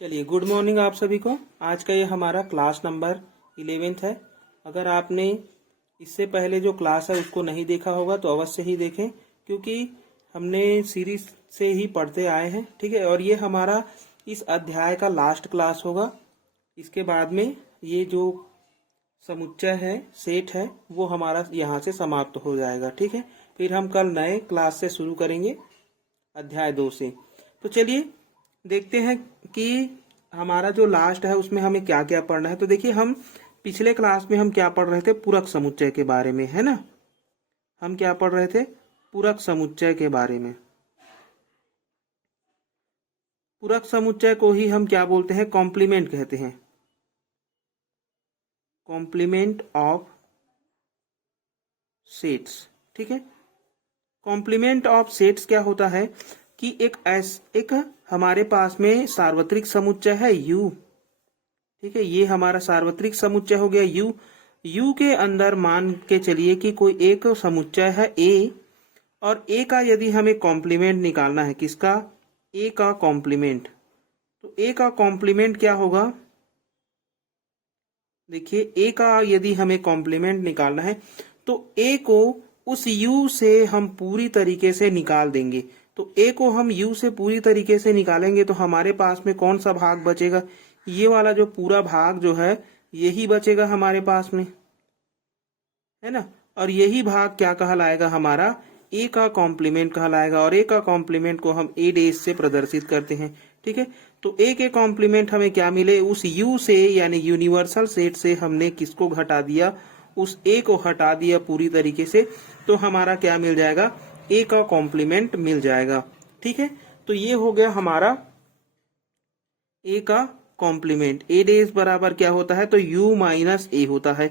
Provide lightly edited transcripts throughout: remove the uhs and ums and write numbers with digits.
चलिए, good morning आप सभी को। आज का ये हमारा क्लास नंबर 11th है। अगर आपने इससे पहले जो क्लास है उसको नहीं देखा होगा तो अवश्य ही देखें, क्योंकि हमने सीरीज से ही पढ़ते आए हैं। ठीक है, और ये हमारा इस अध्याय का लास्ट क्लास होगा। इसके बाद में ये जो समुच्चय है, सेट है, वो हमारा यहाँ से समाप्त हो जाएगा। ठीक है, फिर हम कल नए क्लास से शुरू करेंगे अध्याय 2 से। तो चलिए देखते हैं कि हमारा जो लास्ट है उसमें हमें क्या क्या पढ़ना है। तो देखिए, हम पिछले क्लास में हम क्या पढ़ रहे थे, पूरक समुच्चय के बारे में, है ना। हम क्या पढ़ रहे थे, पूरक समुच्चय के बारे में। पूरक समुच्चय को ही हम क्या बोलते हैं, कॉम्प्लीमेंट कहते हैं। Complement of sets. ठीक है, कॉम्प्लीमेंट ऑफ सेट्स क्या होता है कि एक हमारे पास में सार्वत्रिक समुच्चय है U। ठीक है, ये हमारा सार्वत्रिक समुच्चय हो गया U। U के अंदर मान के चलिए कि कोई एक समुच्चय है A, और A का यदि हमें कॉम्प्लीमेंट निकालना है, किसका, A का कॉम्प्लीमेंट, तो A का कॉम्प्लीमेंट क्या होगा। देखिए, A का यदि हमें कॉम्प्लीमेंट निकालना है तो A को उस U से हम पूरी तरीके से निकाल देंगे। तो A को हम U से पूरी तरीके से निकालेंगे तो हमारे पास में कौन सा भाग बचेगा, ये वाला जो पूरा भाग जो है यही बचेगा हमारे पास में, है ना। और यही भाग क्या कहलाएगा, हमारा A का कॉम्प्लीमेंट कहलाएगा। और A का कॉम्प्लीमेंट को हम A डैश से प्रदर्शित करते हैं। ठीक है, तो A के कॉम्प्लीमेंट हमें क्या मिले, उस U से यानी यूनिवर्सल सेट से हमने किसको घटा दिया, उस A को हटा दिया पूरी तरीके से, तो हमारा क्या मिल जाएगा, A का कॉम्प्लीमेंट मिल जाएगा। ठीक है, तो ये हो गया हमारा A का कॉम्प्लीमेंट। A डैश बराबर क्या होता है, तो U माइनस A होता है।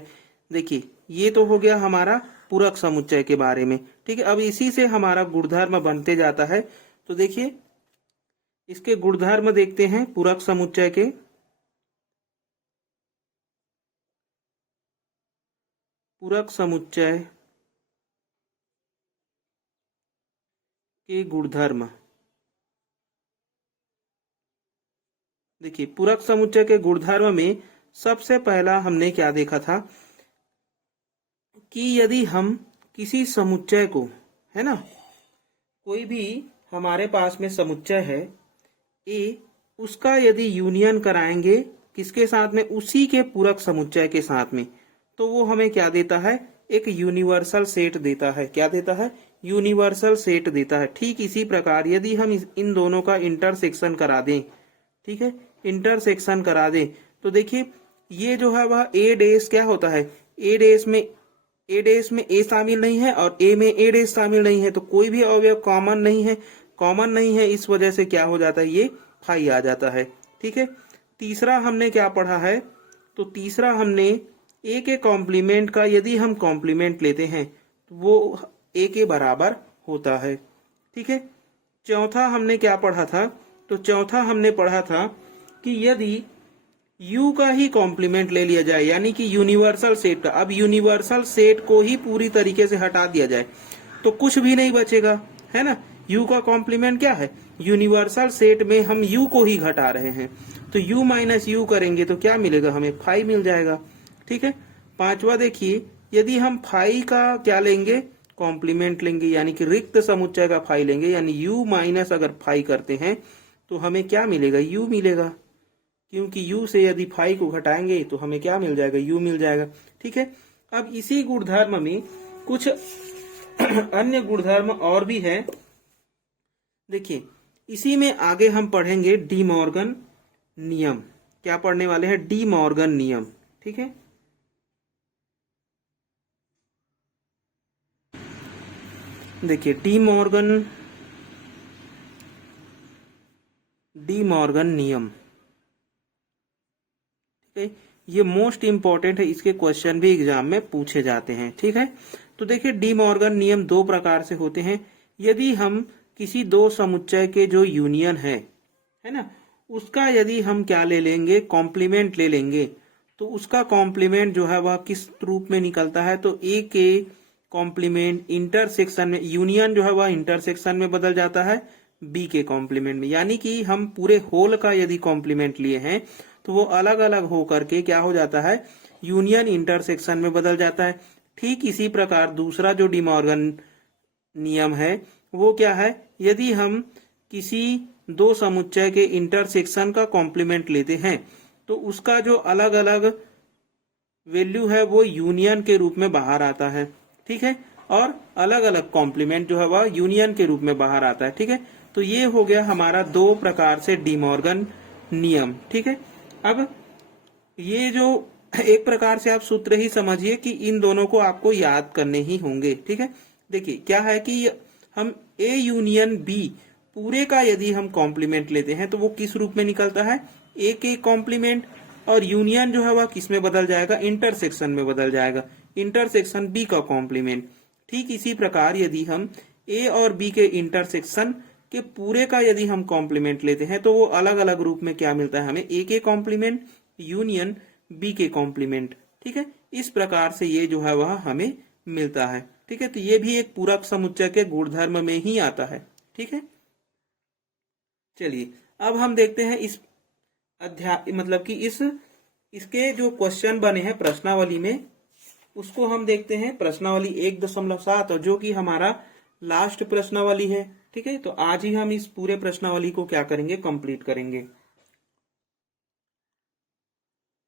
देखिए, ये तो हो गया हमारा पूरक समुच्चय के बारे में। ठीक है, अब इसी से हमारा गुणधर्म बनते जाता है। तो देखिए, इसके गुणधर्म देखते हैं पूरक समुच्चय के। पूरक समुच्चय के गुणधर्म। देखिए, पूरक समुच्चय के गुणधर्म में सबसे पहला हमने क्या देखा था कि यदि हम किसी समुच्चय को, है ना, कोई भी हमारे पास में समुच्चय है A, उसका यदि यूनियन कराएंगे किसके साथ में, उसी के पूरक समुच्चय के साथ में, तो वो हमें क्या देता है, एक यूनिवर्सल सेट देता है। क्या देता है, यूनिवर्सल सेट देता है। ठीक इसी प्रकार यदि हम इन दोनों का इंटरसेक्शन करा दें, ठीक है, इंटरसेक्शन करा दें, तो देखिए ये जो है वह A डैश क्या होता है, A डैश में A शामिल नहीं है और A में A डैश शामिल नहीं है, तो कोई भी अवयव कॉमन नहीं है। इस वजह से क्या हो जाता है, ये फाई आ जाता है। ठीक है, तीसरा हमने क्या पढ़ा है, तो तीसरा हमने A के कॉम्प्लीमेंट का यदि हम कॉम्प्लीमेंट लेते हैं तो वो A के बराबर होता है। ठीक है, चौथा हमने क्या पढ़ा था, तो चौथा हमने पढ़ा था कि यदि U का ही कॉम्प्लीमेंट ले लिया जाए, यानी कि यूनिवर्सल सेट का, अब यूनिवर्सल सेट को ही पूरी तरीके से हटा दिया जाए तो कुछ भी नहीं बचेगा, है ना। U का कॉम्प्लीमेंट क्या है, यूनिवर्सल सेट में हम U को ही घटा रहे हैं, तो U माइनस U करेंगे तो क्या मिलेगा, हमें फाई मिल जाएगा। ठीक है, पांचवा देखिए, यदि हम फाई का क्या लेंगे, कॉम्प्लीमेंट लेंगे, यानी कि रिक्त समुच्चय का फाई लेंगे, यानी U माइनस अगर फाई करते हैं तो हमें क्या मिलेगा, U मिलेगा, क्योंकि U से यदि फाई को घटाएंगे तो हमें क्या मिल जाएगा, U मिल जाएगा। ठीक है, अब इसी गुणधर्म में कुछ अन्य गुणधर्म और भी है। देखिए, इसी में आगे हम पढ़ेंगे डी मॉर्गन नियम। क्या पढ़ने वाले हैं, डी मॉर्गन नियम। ठीक है, देखिए डी मॉर्गन नियम। ठीक है, ये मोस्ट इंपॉर्टेंट है, इसके क्वेश्चन भी एग्जाम में पूछे जाते हैं। ठीक है, तो देखिए डी मॉर्गन नियम दो प्रकार से होते हैं। यदि हम किसी दो समुच्चय के जो यूनियन है ना, उसका यदि हम क्या ले लेंगे, कॉम्प्लीमेंट ले लेंगे, तो उसका कॉम्प्लीमेंट जो है वह किस रूप में निकलता है, तो A के कॉम्प्लीमेंट इंटरसेक्शन में, यूनियन जो है वह इंटरसेक्शन में बदल जाता है बी के कॉम्प्लीमेंट में। यानी कि हम पूरे होल का यदि कॉम्प्लीमेंट लिए हैं तो वो अलग अलग होकर के क्या हो जाता है, यूनियन इंटरसेक्शन में बदल जाता है। ठीक इसी प्रकार दूसरा जो डिमॉर्गन नियम है वो क्या है, यदि हम किसी दो समुच्चय के इंटरसेक्शन का कॉम्प्लीमेंट लेते हैं तो उसका जो अलग अलग वैल्यू है वो यूनियन के रूप में बाहर आता है। ठीक है, और अलग अलग कॉम्प्लीमेंट जो है वह यूनियन के रूप में बाहर आता है। ठीक है, तो ये हो गया हमारा दो प्रकार से डिमॉर्गन नियम। ठीक है, अब ये जो एक प्रकार से आप सूत्र ही समझिए कि इन दोनों को आपको याद करने ही होंगे। ठीक है, देखिए क्या है कि हम ए यूनियन बी पूरे का यदि हम कॉम्प्लीमेंट लेते हैं तो वो किस रूप में निकलता है, ए के कॉम्प्लीमेंट, और यूनियन जो है वह किस में बदल जाएगा, इंटरसेक्शन में बदल जाएगा, इंटरसेक्शन बी का कॉम्प्लीमेंट। ठीक इसी प्रकार यदि हम ए और बी के इंटरसेक्शन के पूरे का यदि हम कॉम्प्लीमेंट लेते हैं तो वो अलग अलग रूप में क्या मिलता है हमें, ए के कॉम्प्लीमेंट यूनियन बी के कॉम्प्लीमेंट। ठीक है, इस प्रकार से ये जो है वह हमें मिलता है। ठीक है, तो ये भी एक पूरक समुच्चय के गुणधर्म में ही आता है। ठीक है, चलिए अब हम देखते हैं इस अध्याय मतलब कि इसके जो क्वेश्चन बने हैं प्रश्नावली में उसको हम देखते हैं। प्रश्नावली 1.7 और जो कि हमारा लास्ट प्रश्नावली है। ठीक है, तो आज ही हम इस पूरे प्रश्नावली को क्या करेंगे, कंप्लीट करेंगे।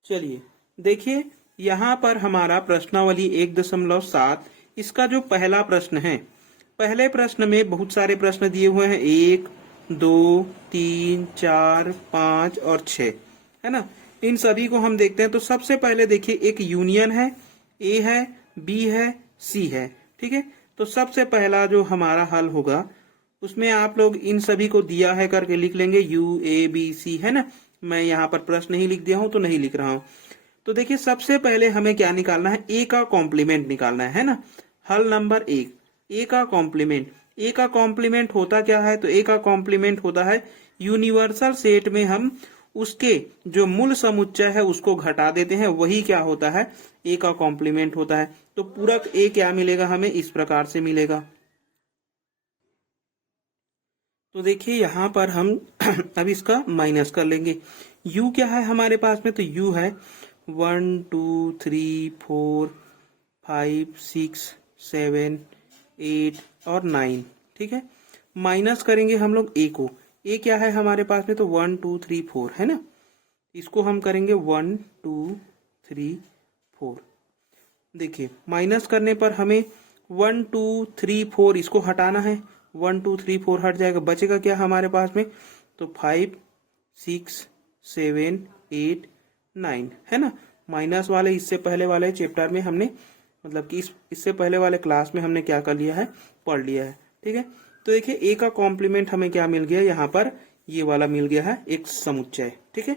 चलिए देखिए यहाँ पर हमारा प्रश्नावली 1.7 इसका जो पहला प्रश्न है, पहले प्रश्न में बहुत सारे प्रश्न दिए हुए हैं, 1, 2, 3, 4, 5 और 6, है ना। इन सभी को हम देखते हैं। तो सबसे पहले देखिए एक यूनियन है, ए है, बी है, सी है। ठीक है, तो सबसे पहला जो हमारा हल होगा उसमें आप लोग इन सभी को दिया है करके लिख लेंगे, यू ए बी सी, है ना। मैं यहाँ पर प्रश्न नहीं लिख दिया हूं तो नहीं लिख रहा हूं। तो देखिए सबसे पहले हमें क्या निकालना है, ए का कॉम्प्लीमेंट निकालना है ना। हल नंबर 1, ए का कॉम्प्लीमेंट। ए का कॉम्प्लीमेंट होता क्या है, तो ए का कॉम्प्लीमेंट होता है यूनिवर्सल सेट में हम उसके जो मूल समुच्चय है उसको घटा देते हैं, वही क्या होता है, ए का कॉम्प्लीमेंट होता है। तो पूरक ए क्या मिलेगा हमें, इस प्रकार से मिलेगा। तो देखिए यहाँ पर हम अब इसका माइनस कर लेंगे। u क्या है हमारे पास में, तो u है 1 2 3 4 5 6 7 8 और 9। ठीक है, माइनस करेंगे हम लोग a को। a क्या है हमारे पास में, तो 1 2 3 4 है ना। इसको हम करेंगे 1 2 3 4। देखिए माइनस करने पर हमें 1 2 3 4 इसको हटाना है, 1 2 3 4 हट जाएगा, बचेगा क्या हमारे पास में, तो 5 6 7 8 9, है ना। माइनस वाले इससे पहले वाले चैप्टर में हमने मतलब कि इससे पहले वाले क्लास में हमने क्या कर लिया है, पढ़ लिया है। ठीक है, तो देखिए ए का कॉम्प्लीमेंट हमें क्या मिल गया, यहाँ पर ये वाला मिल गया है, एक समुच्चय। ठीक है,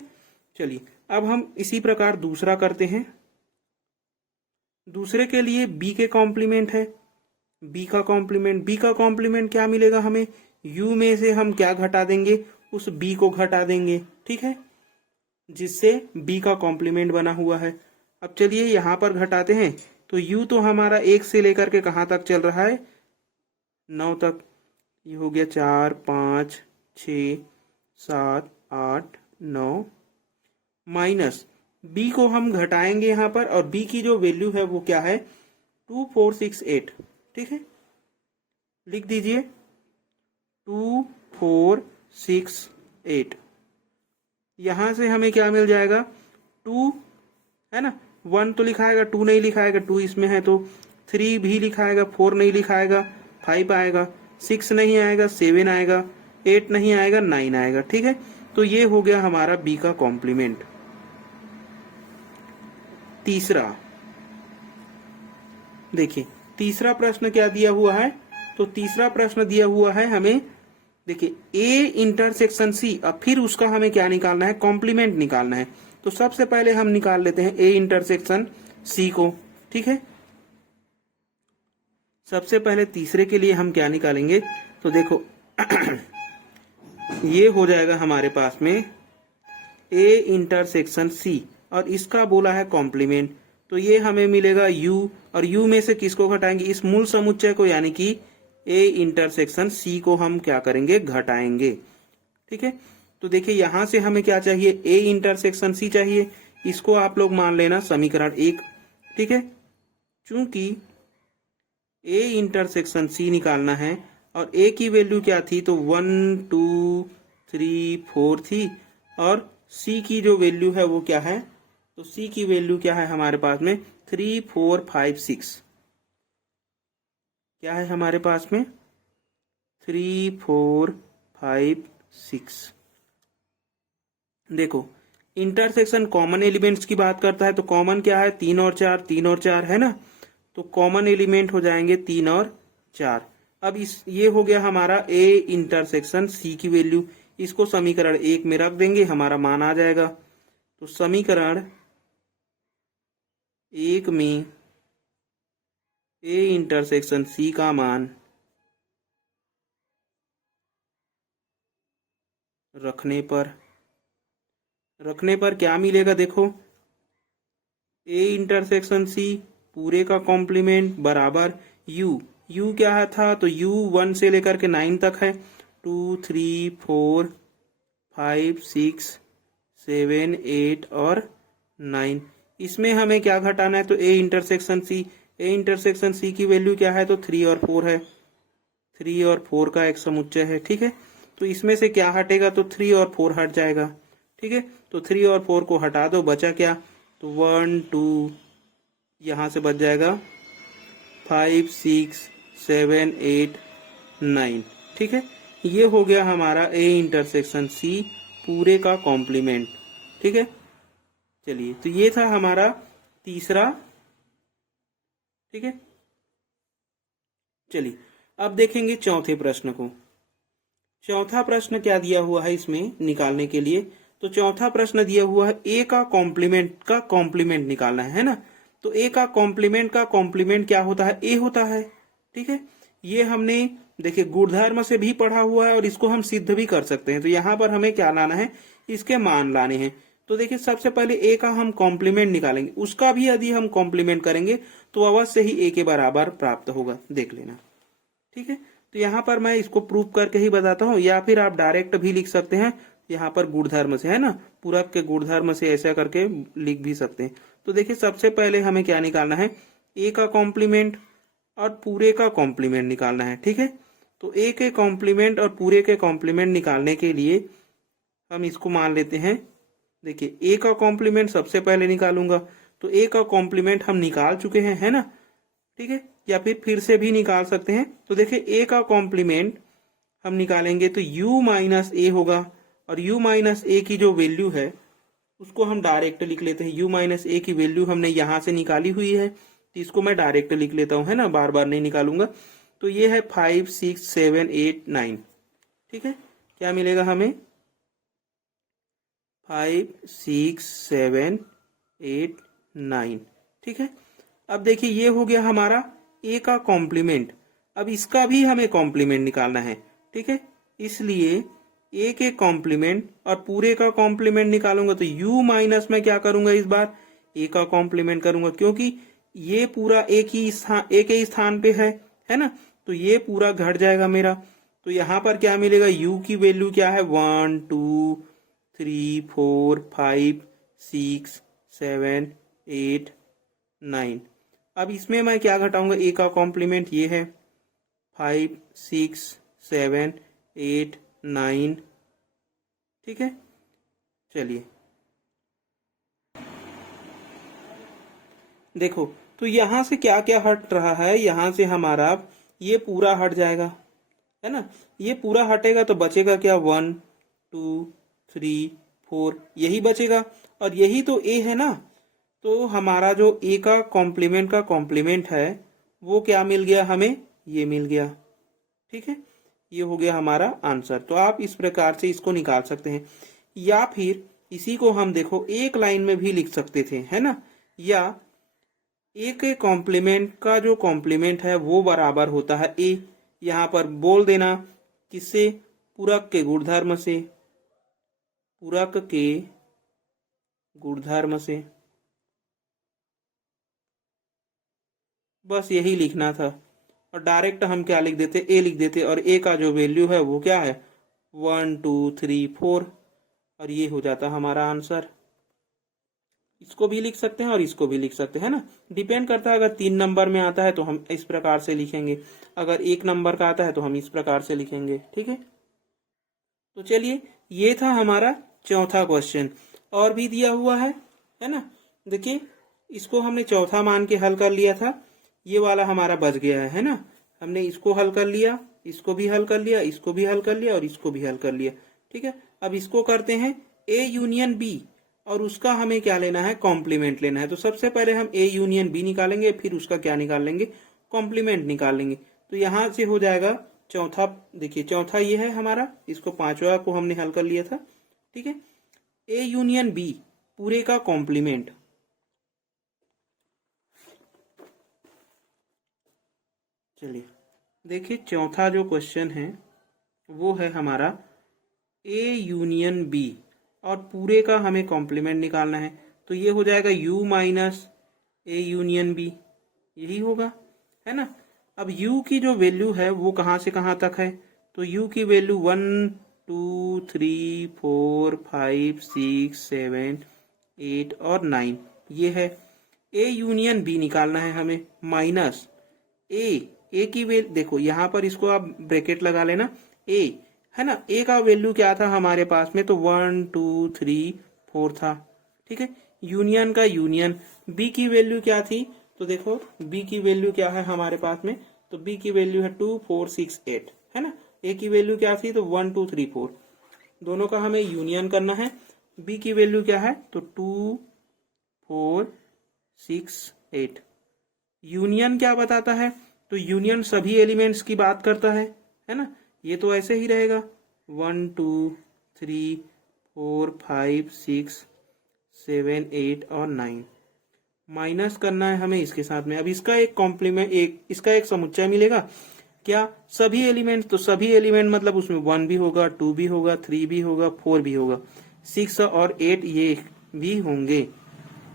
चलिए अब हम इसी प्रकार दूसरा करते हैं। दूसरे के लिए बी के कॉम्प्लीमेंट है, बी का कॉम्प्लीमेंट। बी का कॉम्प्लीमेंट क्या मिलेगा हमें, u में से हम क्या घटा देंगे, उस b को घटा देंगे। ठीक है, जिससे b का कॉम्प्लीमेंट बना हुआ है। अब चलिए यहाँ पर घटाते हैं। तो u तो हमारा 1 से लेकर के कहाँ तक चल रहा है, 9 तक। ये हो गया 4 5 6 7 8 9, माइनस b को हम घटाएंगे यहाँ पर, और b की जो वैल्यू है वो क्या है, 2 4 6 8। ठीक है, लिख दीजिए 2 4 6 8। यहां से हमें क्या मिल जाएगा, 2 है ना, 1 तो लिखाएगा, 2 नहीं लिखाएगा, 2 इसमें है तो 3 भी लिखाएगा, 4 नहीं लिखाएगा, 5 आएगा, 6 नहीं आएगा, 7 आएगा, 8 नहीं आएगा, 9 आएगा। ठीक है, तो ये हो गया हमारा बी का कॉम्प्लीमेंट। तीसरा देखिए, तीसरा प्रश्न क्या दिया हुआ है, तो तीसरा प्रश्न दिया हुआ है हमें, देखिए ए इंटरसेक्शन सी। अब फिर उसका हमें क्या निकालना है, कॉम्प्लीमेंट निकालना है। तो सबसे पहले हम निकाल लेते हैं ए इंटरसेक्शन सी को। ठीक है, सबसे पहले तीसरे के लिए हम क्या निकालेंगे, तो देखो ये हो जाएगा हमारे पास में ए इंटरसेक्शन सी, और इसका बोला है कॉम्प्लीमेंट। तो ये हमें मिलेगा u, और u में से किसको घटाएंगे, इस मूल समुच्चय को, यानी कि ए इंटरसेक्शन सी को हम क्या करेंगे, घटाएंगे। ठीक है, तो देखिए यहां से हमें क्या चाहिए, ए इंटरसेक्शन सी चाहिए। इसको आप लोग मान लेना समीकरण 1। ठीक है, चूंकि ए इंटरसेक्शन सी निकालना है और ए की वैल्यू क्या थी, तो 1 2 3 4 थी, और सी की जो वैल्यू है वो क्या है, तो सी की वैल्यू क्या है हमारे पास में 3 4 5 6। क्या है हमारे पास में 3 4 5 6। देखो इंटरसेक्शन कॉमन एलिमेंट्स की बात करता है, तो कॉमन क्या है, 3 और 4, 3 और 4 है ना, तो कॉमन एलिमेंट हो जाएंगे 3 और 4। अब इस ये हो गया हमारा ए इंटरसेक्शन सी की वैल्यू। इसको समीकरण 1 में रख देंगे, हमारा मान आ जाएगा। तो समीकरण 1 में ए इंटरसेक्शन सी का मान रखने पर क्या मिलेगा, देखो ए इंटरसेक्शन सी पूरे का कॉम्प्लीमेंट बराबर यू क्या था, तो यू 1 से लेकर के 9 तक है, 2 3 4 5 6 7 8 और 9। इसमें हमें क्या घटाना है, तो ए इंटरसेक्शन सी की वैल्यू क्या है, तो 3 और 4 है, 3 और 4 का एक समुच्चय है। ठीक है, तो इसमें से क्या हटेगा, तो 3 और 4 हट जाएगा। ठीक है, तो 3 और 4 को हटा दो, बचा क्या, तो 1 2 यहां से बच जाएगा 5 6 7 8 9। ठीक है, ये हो गया हमारा ए इंटरसेक्शन सी पूरे का कॉम्प्लीमेंट। ठीक है, चलिए तो ये था हमारा तीसरा। ठीक है, चलिए अब देखेंगे चौथे प्रश्न को। चौथा प्रश्न क्या दिया हुआ है इसमें निकालने के लिए, तो चौथा प्रश्न दिया हुआ है ए का कॉम्प्लीमेंट निकालना है ना। तो ए का कॉम्प्लीमेंट क्या होता है, ए होता है। ठीक है, ये हमने देखिए गुणधर्म से भी पढ़ा हुआ है और इसको हम सिद्ध भी कर सकते हैं। तो यहाँ पर हमें क्या लाना है, इसके मान लाने हैं। तो देखिए सबसे पहले ए का हम कॉम्प्लीमेंट निकालेंगे, उसका भी यदि हम कॉम्प्लीमेंट करेंगे तो अवश्य ही ए के बराबर प्राप्त होगा, देख लेना। ठीक है, तो यहाँ पर मैं इसको प्रूव करके ही बताता हूँ, या फिर आप डायरेक्ट भी लिख सकते हैं। यहाँ पर गुणधर्म से है ना, पूरक के गुणधर्म से ऐसा करके लिख भी सकते हैं। तो देखिए सबसे पहले हमें क्या निकालना है, ए का कॉम्प्लीमेंट और पूरे का कॉम्प्लीमेंट निकालना है। ठीक है, तो ए के कॉम्प्लीमेंट और पूरे के कॉम्प्लीमेंट निकालने के लिए हम इसको मान लेते हैं। देखिए ए का कॉम्प्लीमेंट सबसे पहले निकालूंगा, तो ए का कॉम्प्लीमेंट हम निकाल चुके हैं, है ना। ठीक है, या फिर से भी निकाल सकते हैं। तो देखिए ए का कॉम्प्लीमेंट हम निकालेंगे तो u माइनस ए होगा, और u माइनस ए की जो वैल्यू है उसको हम डायरेक्ट लिख लेते हैं। u माइनस ए की वैल्यू हमने यहां से निकाली हुई है, तो इसको मैं डायरेक्ट लिख लेता हूं, है ना, बार बार नहीं निकालूंगा। तो ये है 5 6 7 8 9। ठीक है, क्या मिलेगा हमें, 5 6 7 8 9। ठीक है, अब देखिए ये हो गया हमारा ए का कॉम्प्लीमेंट। अब इसका भी हमें कॉम्प्लीमेंट निकालना है। ठीक है, इसलिए ए के कॉम्प्लीमेंट और पूरे का कॉम्प्लीमेंट निकालूंगा, तो u माइनस में क्या करूंगा, इस बार ए का कॉम्प्लीमेंट करूंगा, क्योंकि ये पूरा ए के स्थान पे है ना, तो ये पूरा घट जाएगा मेरा। तो यहाँ पर क्या मिलेगा, u की वैल्यू क्या है, 1 2 3 4 5 6 7 8 9। अब इसमें मैं क्या घटाऊंगा, ए का कॉम्प्लीमेंट ये है 5 6 7 8 9। ठीक है, चलिए देखो, तो यहां से क्या क्या हट रहा है, यहां से हमारा ये पूरा हट जाएगा, है ना। ये पूरा हटेगा तो बचेगा क्या, 1 2 3 4 यही बचेगा, और यही तो ए है ना। तो हमारा जो ए का कॉम्प्लीमेंट है वो क्या मिल गया हमें, ये मिल गया। ठीक है, ये हो गया हमारा आंसर। तो आप इस प्रकार से इसको निकाल सकते हैं, या फिर इसी को हम देखो एक लाइन में भी लिख सकते थे, है ना। या ए के कॉम्प्लीमेंट का जो कॉम्प्लीमेंट है वो बराबर होता है ए, यहां पर बोल देना किससे, पूरक के गुणधर्म से, पूरक के गुणधर्म से, बस यही लिखना था। और डायरेक्ट हम क्या लिख देते, ए लिख देते, और ए का जो वैल्यू है वो क्या है 1 2 3 4, और ये हो जाता हमारा आंसर। इसको भी लिख सकते हैं और इसको भी लिख सकते हैं ना, डिपेंड करता है। अगर 3 नंबर में आता है तो हम इस प्रकार से लिखेंगे, अगर 1 नंबर का आता है तो हम इस प्रकार से लिखेंगे। ठीक है, तो चलिए ये था हमारा चौथा क्वेश्चन। और भी दिया हुआ है ना। देखिए इसको हमने चौथा मान के हल कर लिया था, ये वाला हमारा बच गया है ना। हमने इसको हल कर लिया, इसको भी हल कर लिया, इसको भी हल कर लिया और इसको भी हल कर लिया। ठीक है, अब इसको करते हैं ए यूनियन बी, और उसका हमें क्या लेना है, कॉम्प्लीमेंट लेना है। तो सबसे पहले हम ए यूनियन बी निकालेंगे, फिर उसका क्या निकाल लेंगे, कॉम्प्लीमेंट निकाल लेंगे। तो यहां से हो जाएगा चौथा। देखिए चौथा ये है हमारा, इसको पांचवा को हमने हल कर लिया था। ठीक है, ए यूनियन बी पूरे का कॉम्प्लीमेंट। चलिए देखिए चौथा जो क्वेश्चन है वो है हमारा ए यूनियन बी, और पूरे का हमें कॉम्प्लीमेंट निकालना है। तो ये हो जाएगा u minus A union B, यही होगा, है ना। अब u की जो वैल्यू है वो कहाँ से कहाँ तक है, तो u की वैल्यू 1 2 3 4 5 6 7 8 और 9 ये है। a यूनियन b निकालना है हमें, माइनस ए की वैल्यू, देखो यहाँ पर इसको आप ब्रैकेट लगा लेना, ए है ना। ए का वैल्यू क्या था हमारे पास में, तो 1 2 3 4 था। ठीक है, यूनियन का यूनियन, बी की वैल्यू क्या थी, तो देखो बी की वैल्यू क्या है हमारे पास में, तो बी की वैल्यू है 2 4 6 8, है ना। ए की वैल्यू क्या थी, तो 1 2 3 4, दोनों का हमें यूनियन करना है। बी की वैल्यू क्या है, तो 2 4 6 8। यूनियन क्या बताता है, तो यूनियन सभी एलिमेंट्स की बात करता है ना। ये तो ऐसे ही रहेगा 1 2 3 4 5 6 7 8 और 9, माइनस करना है हमें इसके साथ में। अब इसका एक कॉम्प्लीमेंट, इसका एक समुच्चय मिलेगा क्या, सभी एलिमेंट, तो सभी एलिमेंट मतलब उसमें 1 भी होगा, 2 भी होगा, 3 भी होगा, 4 भी होगा, 6 और 8 ये भी होंगे।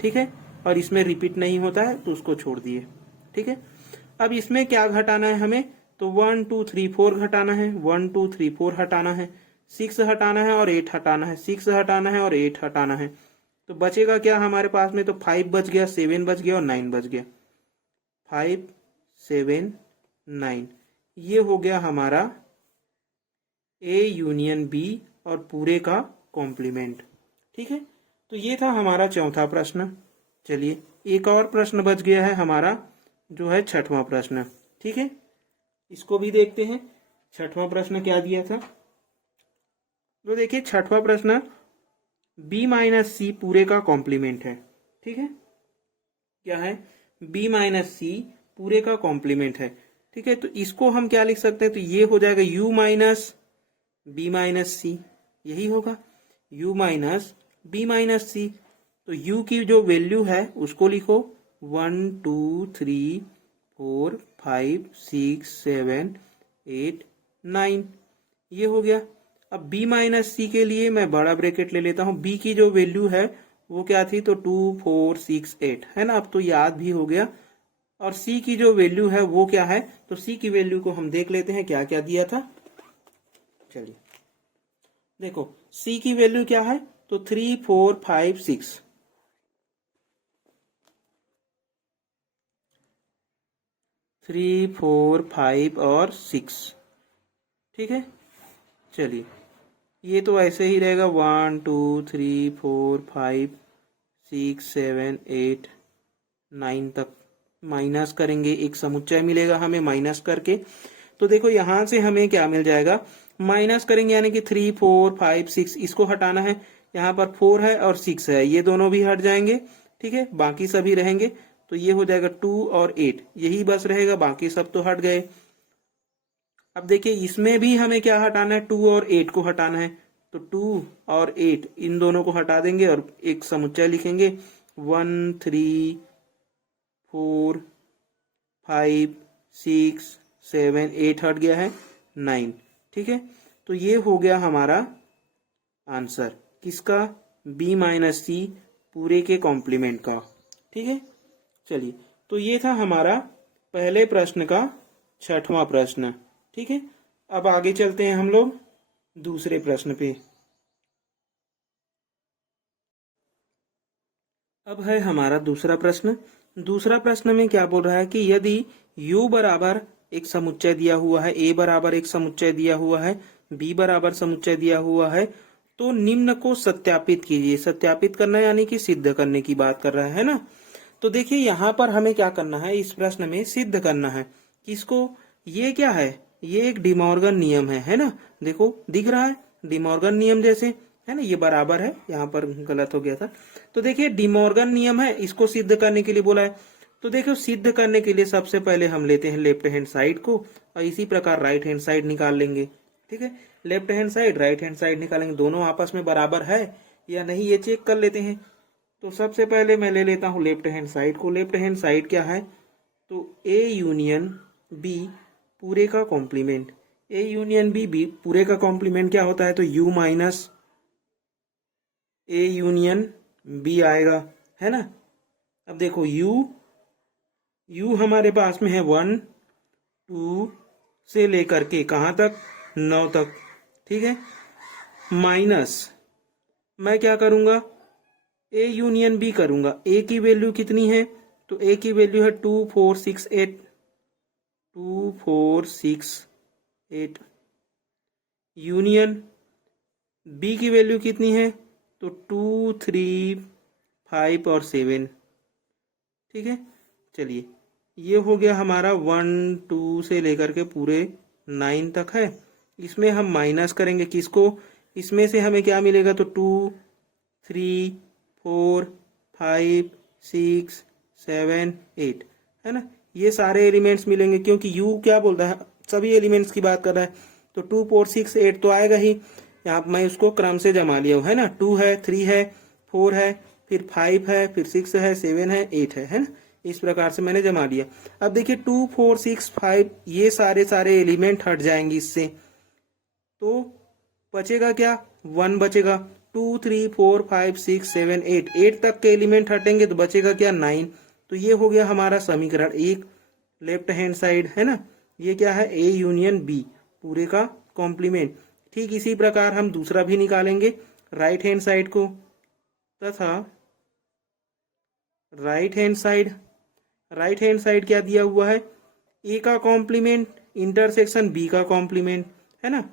ठीक है, और इसमें रिपीट नहीं होता है तो उसको छोड़ दिए। ठीक है, अब इसमें क्या घटाना है हमें, तो 1 2 3 4 घटाना है, 1 2 3 4 हटाना है, 6 हटाना है और 8 हटाना है, 6 हटाना है और 8 हटाना है। तो बचेगा क्या हमारे पास में, तो 5 बच गया, 7 बच गया और 9 बच गया, 5 7 9, ये हो गया हमारा ए यूनियन बी और पूरे का कॉम्प्लीमेंट। ठीक है, तो ये था हमारा चौथा प्रश्न। चलिए एक और प्रश्न बच गया है हमारा, जो है छठवां प्रश्न। ठीक है, इसको भी देखते हैं। छठवां प्रश्न क्या दिया था, तो देखिए छठवां प्रश्न b माइनस सी पूरे का कॉम्प्लीमेंट है। ठीक है, क्या है, b माइनस सी पूरे का कॉम्प्लीमेंट है। ठीक है, तो इसको हम क्या लिख सकते हैं, तो ये हो जाएगा u माइनस बी माइनस सी, यही होगा u माइनस बी माइनस सी। तो u की जो वैल्यू है उसको लिखो 1 2 3 4 5 6 7 8 9, ये हो गया। अब b माइनस सी के लिए मैं बड़ा ब्रैकेट ले लेता हूं, b की जो वैल्यू है वो क्या थी, तो 2 4 6 8, है ना। अब तो याद भी हो गया। और c की जो वैल्यू है वो क्या है, तो c की वैल्यू को हम देख लेते हैं क्या क्या दिया था। चलिए देखो c की वैल्यू क्या है, तो 3 4 5 6, 3 4 5 और 6। ठीक है, चलिए ये तो ऐसे ही रहेगा 1 2 3 4 5 6 7 8 9 तक। माइनस करेंगे, एक समुच्चय मिलेगा हमें माइनस करके। तो देखो यहां से हमें क्या मिल जाएगा, माइनस करेंगे यानी कि 3 4 5 6, इसको हटाना है। यहाँ पर 4 है और 6 है, ये दोनों भी हट जाएंगे। ठीक है, बाकी सभी रहेंगे। तो ये हो जाएगा 2 और 8, यही बस रहेगा, बाकी सब तो हट गए। अब देखिए इसमें भी हमें क्या हटाना है, 2 और 8 को हटाना है। तो 2 और 8 इन दोनों को हटा देंगे और एक समुच्चय लिखेंगे 1 3 4 5 6 7 8 हट गया है 9। ठीक है, तो ये हो गया हमारा आंसर किसका, b माइनस सी पूरे के कॉम्प्लीमेंट का। ठीक है, चलिए तो ये था हमारा पहले प्रश्न का छठवां प्रश्न। ठीक है, अब आगे चलते हैं हम लोग दूसरे प्रश्न पे। अब है हमारा दूसरा प्रश्न। दूसरा प्रश्न में क्या बोल रहा है कि यदि u बराबर एक समुच्चय दिया हुआ है, a बराबर एक समुच्चय दिया हुआ है, b बराबर समुच्चय दिया हुआ है, तो निम्न को सत्यापित कीजिए। सत्यापित करना यानी कि सिद्ध करने की बात कर रहा है ना। तो देखिए यहाँ पर हमें क्या करना है, इस प्रश्न में सिद्ध करना है किसको। ये क्या है, ये एक डिमॉर्गन नियम है ना। देखो दिख रहा है डिमॉर्गन नियम जैसे, है ना। ये बराबर है, यहाँ पर गलत हो गया था। तो देखिए डिमॉर्गन नियम है, इसको सिद्ध करने के लिए बोला है। तो देखो सिद्ध करने के लिए सबसे पहले हम लेते हैं लेफ्ट हैंड साइड को और इसी प्रकार राइट हैंड साइड निकाल लेंगे। ठीक है, left hand side right hand side निकालेंगे, दोनों आपस में बराबर है या नहीं ये चेक कर लेते हैं। तो सबसे पहले मैं ले लेता हूं लेफ्ट हैंड साइड को। लेफ्ट हैंड साइड क्या है, तो ए यूनियन बी पूरे का कॉम्प्लीमेंट। ए यूनियन बी पूरे का कॉम्प्लीमेंट क्या होता है, तो U minus A union B आएगा, है ना। अब देखो यू हमारे पास में है 1 2 से लेकर के कहां तक, 9 तक। ठीक है, माइनस मैं क्या करूंगा, ए यूनियन बी करूंगा। ए की वैल्यू कितनी है, तो ए की वैल्यू है 2 4 6 8, 2 4 6 8। यूनियन बी की वैल्यू कितनी है, तो 2 3 5 और 7। ठीक है, चलिए ये हो गया हमारा 1 2 से लेकर के पूरे 9 तक है। इसमें हम माइनस करेंगे किसको, इसमें से हमें क्या मिलेगा, तो 2 3 4 5 6 7 8, है ना। ये सारे एलिमेंट्स मिलेंगे क्योंकि यू क्या बोल रहा है, सभी एलिमेंट्स की बात कर रहा है। तो 2 4 6 8 तो आएगा ही। यहाँ मैं उसको क्रम से जमा लिया हूँ, है ना। 2 है, 3 है, 4 है, फिर 5 है, फिर 6 है, 7 है, 8 है ना। इस प्रकार से मैंने जमा लिया। अब देखिए 2 4 6 5 ये सारे एलिमेंट हट जाएंगे इससे, तो बचेगा क्या, 1 बचेगा। 2 3 4 5 6 7 8, 8 तक के एलिमेंट हटेंगे तो बचेगा क्या, 9। तो ये हो गया हमारा समीकरण एक लेफ्ट हैंड साइड, है ना। ये क्या है, ए यूनियन बी पूरे का कॉम्प्लीमेंट। ठीक इसी प्रकार हम दूसरा भी निकालेंगे राइट हैंड साइड को, तथा राइट हैंड साइड क्या दिया हुआ है, ए का कॉम्प्लीमेंट इंटरसेक्शन बी का कॉम्प्लीमेंट, है ना।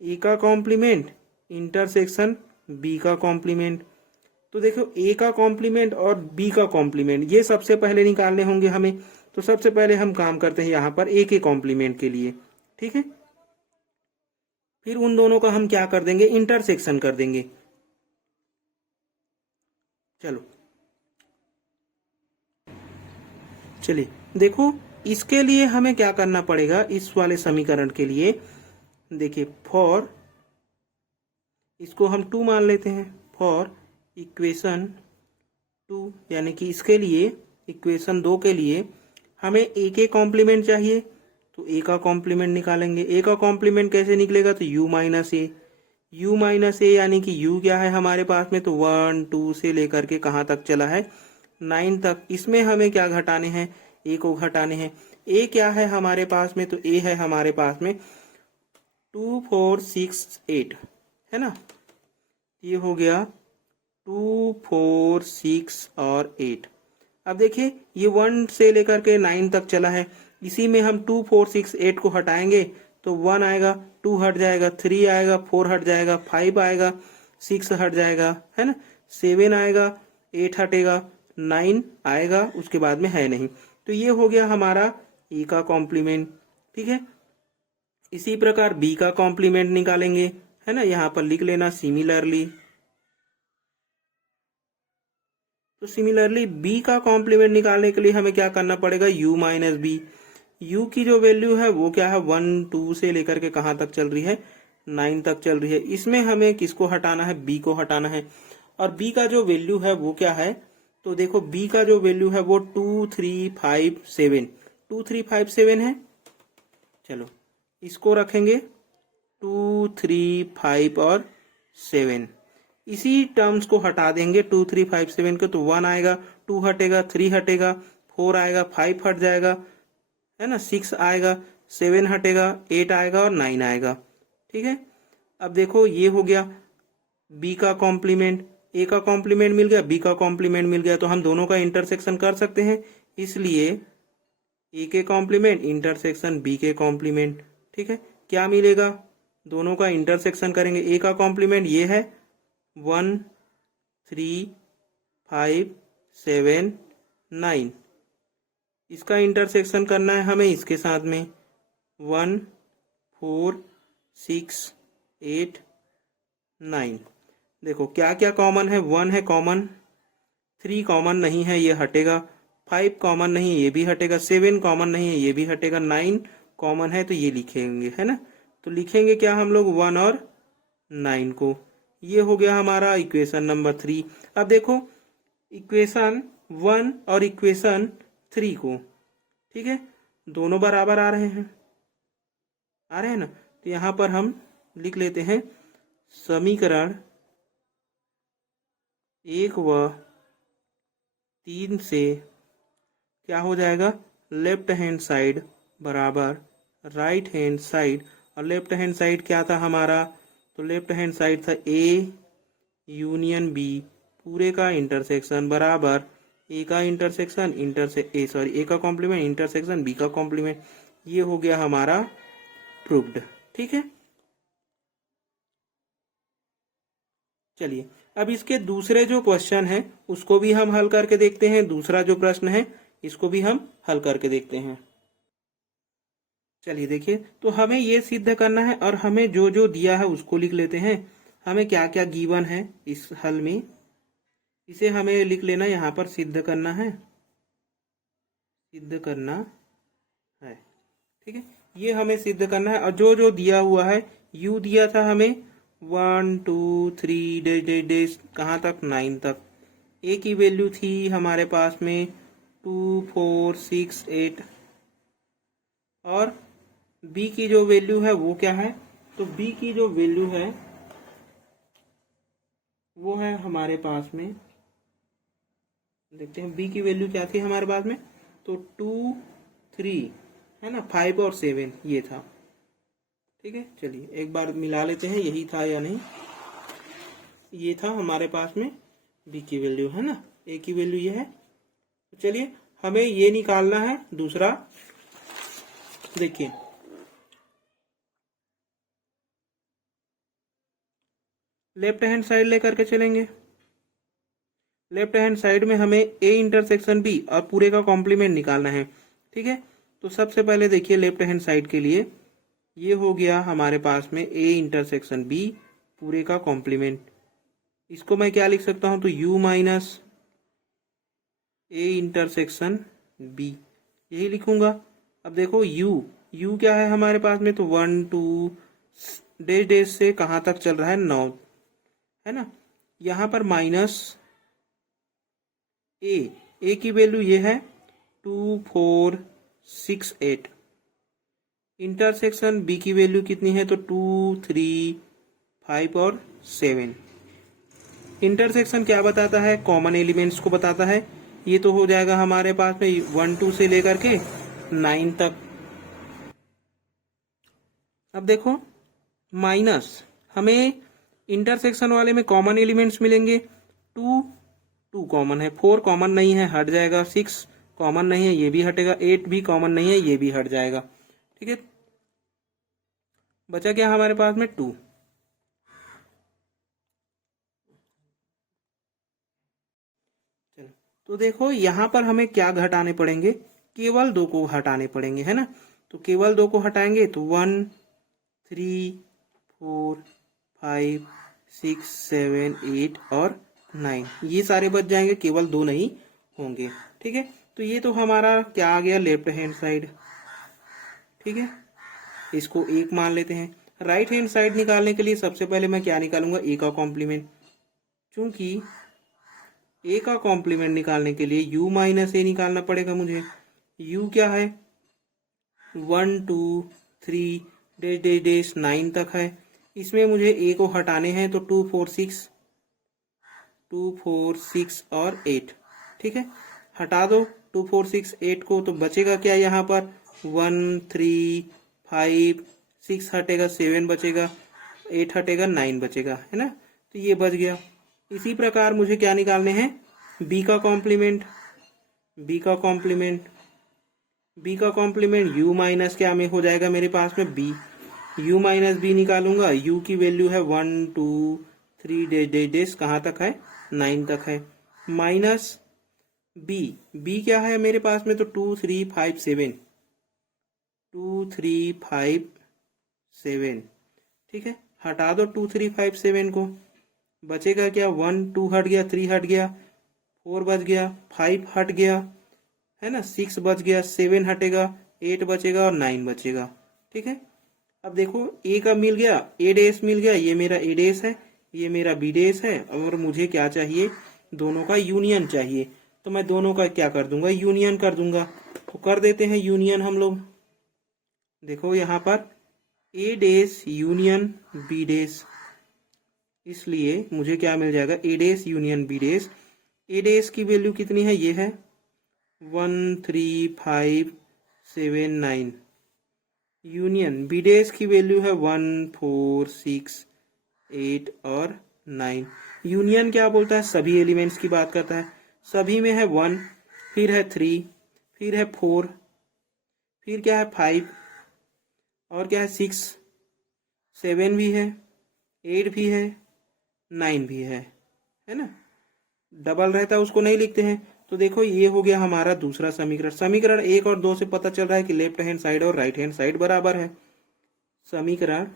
ए का कॉम्प्लीमेंट इंटरसेक्शन बी का कॉम्प्लीमेंट। तो देखो ए का कॉम्प्लीमेंट और बी का कॉम्प्लीमेंट ये सबसे पहले निकालने होंगे हमें। तो सबसे पहले हम काम करते हैं यहाँ पर ए के कॉम्प्लीमेंट के लिए। ठीक है, फिर उन दोनों का हम क्या कर देंगे, इंटरसेक्शन कर देंगे। चलिए देखो इसके लिए हमें क्या करना पड़ेगा, इस वाले समीकरण के लिए देखिए फॉर, इसको हम 2 मान लेते हैं। फॉर इक्वेशन 2 यानी कि इसके लिए इक्वेशन 2 के लिए हमें ए के कॉम्प्लीमेंट चाहिए, तो ए का कॉम्प्लीमेंट निकालेंगे। ए का कॉम्प्लीमेंट कैसे निकलेगा, तो यू माइनस ए यानी कि यू क्या है हमारे पास में, तो 1 2 से लेकर के कहाँ तक चला है, 9 तक। इसमें हमें क्या घटाने हैं, ए को घटाने हैं। ए क्या है हमारे पास में, तो ए है हमारे पास में 2 4 6 8, है ना। ये हो गया 2 4 6 और 8। अब देखिए ये 1 से लेकर के 9 तक चला है, इसी में हम 2 4 6 8 को हटाएंगे तो 1 आएगा, 2 हट जाएगा, 3 आएगा, 4 हट जाएगा, 5 आएगा, 6 हट जाएगा, है ना, 7 आएगा, 8 हटेगा, 9 आएगा, उसके बाद में है नहीं। तो ये हो गया हमारा ए का कॉम्प्लीमेंट। ठीक है, इसी प्रकार बी का कॉम्प्लीमेंट निकालेंगे, है ना। यहाँ पर लिख लेना सिमिलरली। तो सिमिलरली बी का कॉम्प्लीमेंट निकालने के लिए हमें क्या करना पड़ेगा, u माइनस बी। यू की जो वैल्यू है वो क्या है, 1 2 से लेकर के कहाँ तक चल रही है, 9 तक चल रही है। इसमें हमें किसको हटाना है, बी को हटाना है। और बी का जो वैल्यू है वो क्या है, तो देखो बी का जो वैल्यू है वो 2 3 5 7, 2 3 5 7 है। चलो इसको रखेंगे 2 3 5 और 7, इसी टर्म्स को हटा देंगे 2 3 5 7 को, तो 1 आएगा, 2 हटेगा, 3 हटेगा, 4 आएगा, 5 हट जाएगा, है ना, 6 आएगा, 7 हटेगा, 8 आएगा और 9 आएगा। ठीक है, अब देखो ये हो गया बी का कॉम्प्लीमेंट, ए का कॉम्प्लीमेंट मिल गया, बी का कॉम्प्लीमेंट मिल गया, तो हम दोनों का इंटरसेक्शन कर सकते हैं, इसलिए ए के कॉम्प्लीमेंट इंटरसेक्शन बी के कॉम्प्लीमेंट। ठीक है, क्या मिलेगा, दोनों का इंटरसेक्शन करेंगे, ए का कॉम्प्लीमेंट ये है 1 3 5 7 9, इसका इंटरसेक्शन करना है हमें इसके साथ में 1 4 6 8 9। देखो क्या क्या कॉमन है, 1 है कॉमन, 3 कॉमन नहीं है ये हटेगा, 5 कॉमन नहीं है ये भी हटेगा, 7 कॉमन नहीं है ये भी हटेगा, 9 कॉमन है तो ये लिखेंगे, है ना। तो लिखेंगे क्या हम लोग 1 और 9 को। ये हो गया हमारा इक्वेशन नंबर 3। अब देखो इक्वेशन 1 और इक्वेशन 3 को, ठीक है, दोनों बराबर आ रहे हैं, ना, तो यहां पर हम लिख लेते हैं समीकरण 1 व 3 से क्या हो जाएगा, लेफ्ट हैंड साइड बराबर राइट हैंड साइड, और लेफ्ट हैंड साइड क्या था हमारा, तो लेफ्ट हैंड साइड था ए यूनियन बी पूरे का इंटरसेक्शन बराबर ए का इंटरसेक्शन ए का कॉम्प्लीमेंट इंटरसेक्शन बी का कॉम्प्लीमेंट। ये हो गया हमारा प्रूव्ड। ठीक है, चलिए अब इसके दूसरे जो क्वेश्चन है उसको भी हम हल करके देखते हैं, दूसरा जो प्रश्न है इसको भी हम हल करके देखते हैं। चलिए देखिए, तो हमें ये सिद्ध करना है और हमें जो जो दिया है उसको लिख लेते हैं, हमें क्या क्या गिवन है इस हल में, इसे हमें लिख लेना, यहाँ पर सिद्ध करना है, सिद्ध करना है। ठीक है, ये हमें सिद्ध करना है, और जो जो दिया हुआ है u दिया था हमें 1 2 3 डैश डैश डैश कहाँ तक 9 तक, a की वैल्यू थी हमारे पास में 2 4 6 8, और b की जो वैल्यू है वो क्या है, तो b की जो वैल्यू है वो है हमारे पास में, देखते हैं b की वैल्यू क्या थी हमारे पास में, तो 2 3 है ना, 5 और 7 ये था। ठीक है, चलिए एक बार मिला लेते हैं यही था या नहीं, ये था हमारे पास में b की वैल्यू, है ना, a की वैल्यू ये है। तो चलिए हमें ये निकालना है दूसरा, देखिए लेफ्ट हैंड साइड लेकर के चलेंगे, लेफ्ट हैंड साइड में हमें a इंटरसेक्शन b और पूरे का कॉम्प्लीमेंट निकालना है। ठीक है, तो सबसे पहले देखिए लेफ्ट हैंड साइड के लिए ये हो गया हमारे पास में a इंटरसेक्शन b पूरे का कॉम्प्लीमेंट, इसको मैं क्या लिख सकता हूं, तो u minus a intersection b, यही लिखूंगा। अब देखो u क्या है हमारे पास में, तो 1 2 डैश डैश से कहां तक चल रहा है 9, है ना, यहां पर माइनस ए की वैल्यू ये है 2 4 6 8, इंटरसेक्शन बी की वैल्यू कितनी है, तो 2 3 5 और 7। इंटरसेक्शन क्या बताता है, कॉमन एलिमेंट्स को बताता है, ये तो हो जाएगा हमारे पास में 1 2 से लेकर के 9 तक। अब देखो माइनस, हमें इंटरसेक्शन वाले में कॉमन एलिमेंट्स मिलेंगे, 2 कॉमन है, 4 कॉमन नहीं है हट जाएगा, 6 कॉमन नहीं है ये भी हटेगा, 8 भी कॉमन नहीं है ये भी हट जाएगा। ठीक है, बचा क्या हमारे पास में 2। चलो तो देखो यहाँ पर हमें क्या घटाने पड़ेंगे, केवल 2 को हटाने पड़ेंगे, है ना, तो केवल 2 को हटाएंगे तो 1 3 4 5 6 7 8 और 9, ये सारे बच जाएंगे, केवल 2 नहीं होंगे। ठीक है, तो ये तो हमारा क्या आ गया, लेफ्ट हैंड साइड। ठीक है, इसको 1 मान लेते हैं। राइट हैंड साइड निकालने के लिए सबसे पहले मैं क्या निकालूंगा, a का कॉम्प्लीमेंट, चूंकि a का कॉम्प्लीमेंट निकालने के लिए u माइनस a निकालना पड़ेगा मुझे। u क्या है 1 2 3 डैश डैश डैश 9 तक है, इसमें मुझे a को हटाने हैं, तो 2 4 6 और 8। ठीक है, हटा दो 2 4 6 8 को, तो बचेगा क्या यहाँ पर 1 3 5 6 हटेगा 7 बचेगा, 8 हटेगा 9 बचेगा, है ना। तो ये बच गया। इसी प्रकार मुझे क्या निकालने हैं, बी का कॉम्प्लीमेंट। बी का कॉम्प्लीमेंट बी का कॉम्प्लीमेंट यू माइनस क्या में हो जाएगा मेरे पास में बी। u माइनस बी निकालूंगा, u की वैल्यू है 1 2 3 डैश डैश डैश, कहाँ तक है 9 तक है, माइनस b। b क्या है मेरे पास में, तो 2 3 5 7, 2 3 5 7, ठीक है। हटा दो 2 3 5 7 को, बचेगा क्या, 1 2 हट गया, 3 हट गया, 4 बच गया, 5 हट गया, है ना, 6 बच गया, 7 हटेगा, 8 बचेगा और 9 बचेगा, ठीक है। अब देखो ए का मिल गया, ए डेस मिल गया, ये मेरा ए डेस है, ये मेरा बी डेस है, और मुझे क्या चाहिए, दोनों का यूनियन चाहिए। तो मैं दोनों का क्या कर दूंगा, यूनियन कर दूंगा। तो कर देते हैं यूनियन हम लोग। देखो यहाँ पर ए डेस यूनियन बी डेस, इसलिए मुझे क्या मिल जाएगा, ए डेस यूनियन बी डेस। ए डेस की वैल्यू कितनी है, ये है 1 3 5 7 9। यूनियन बी डेस की वैल्यू है 1 4 6 8 और 9। यूनियन क्या बोलता है, सभी एलिमेंट्स की बात करता है। सभी में है 1, फिर है 3, फिर है 4, फिर क्या है 5, और क्या है 6, 7 भी है, 8 भी है, 9 भी है ना। डबल रहता है उसको नहीं लिखते हैं। तो देखो ये हो गया हमारा दूसरा समीकरण। समीकरण 1 और 2 से पता चल रहा है कि लेफ्ट हैंड साइड और राइट हैंड साइड बराबर है। समीकरण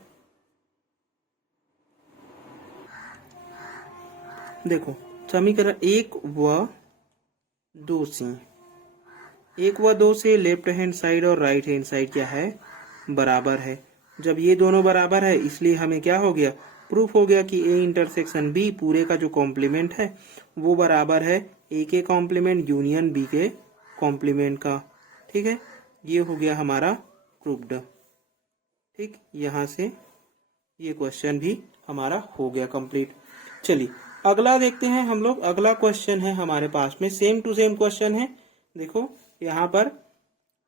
देखो, समीकरण 1 व 2 से, 1 व 2 से लेफ्ट हैंड साइड और राइट हैंड साइड क्या है, बराबर है। जब ये दोनों बराबर है, इसलिए हमें क्या हो गया, प्रूफ हो गया कि ए इंटरसेक्शन बी पूरे का जो कॉम्प्लीमेंट है वो बराबर है ए के कॉम्प्लीमेंट यूनियन बी के कॉम्प्लीमेंट का, ठीक है। ये हो गया हमारा प्रूफ्ड, ठीक। यहाँ से ये क्वेश्चन भी हमारा हो गया कंप्लीट। चलिए अगला देखते हैं हम लोग। अगला क्वेश्चन है हमारे पास में, सेम टू सेम क्वेश्चन है। देखो यहाँ पर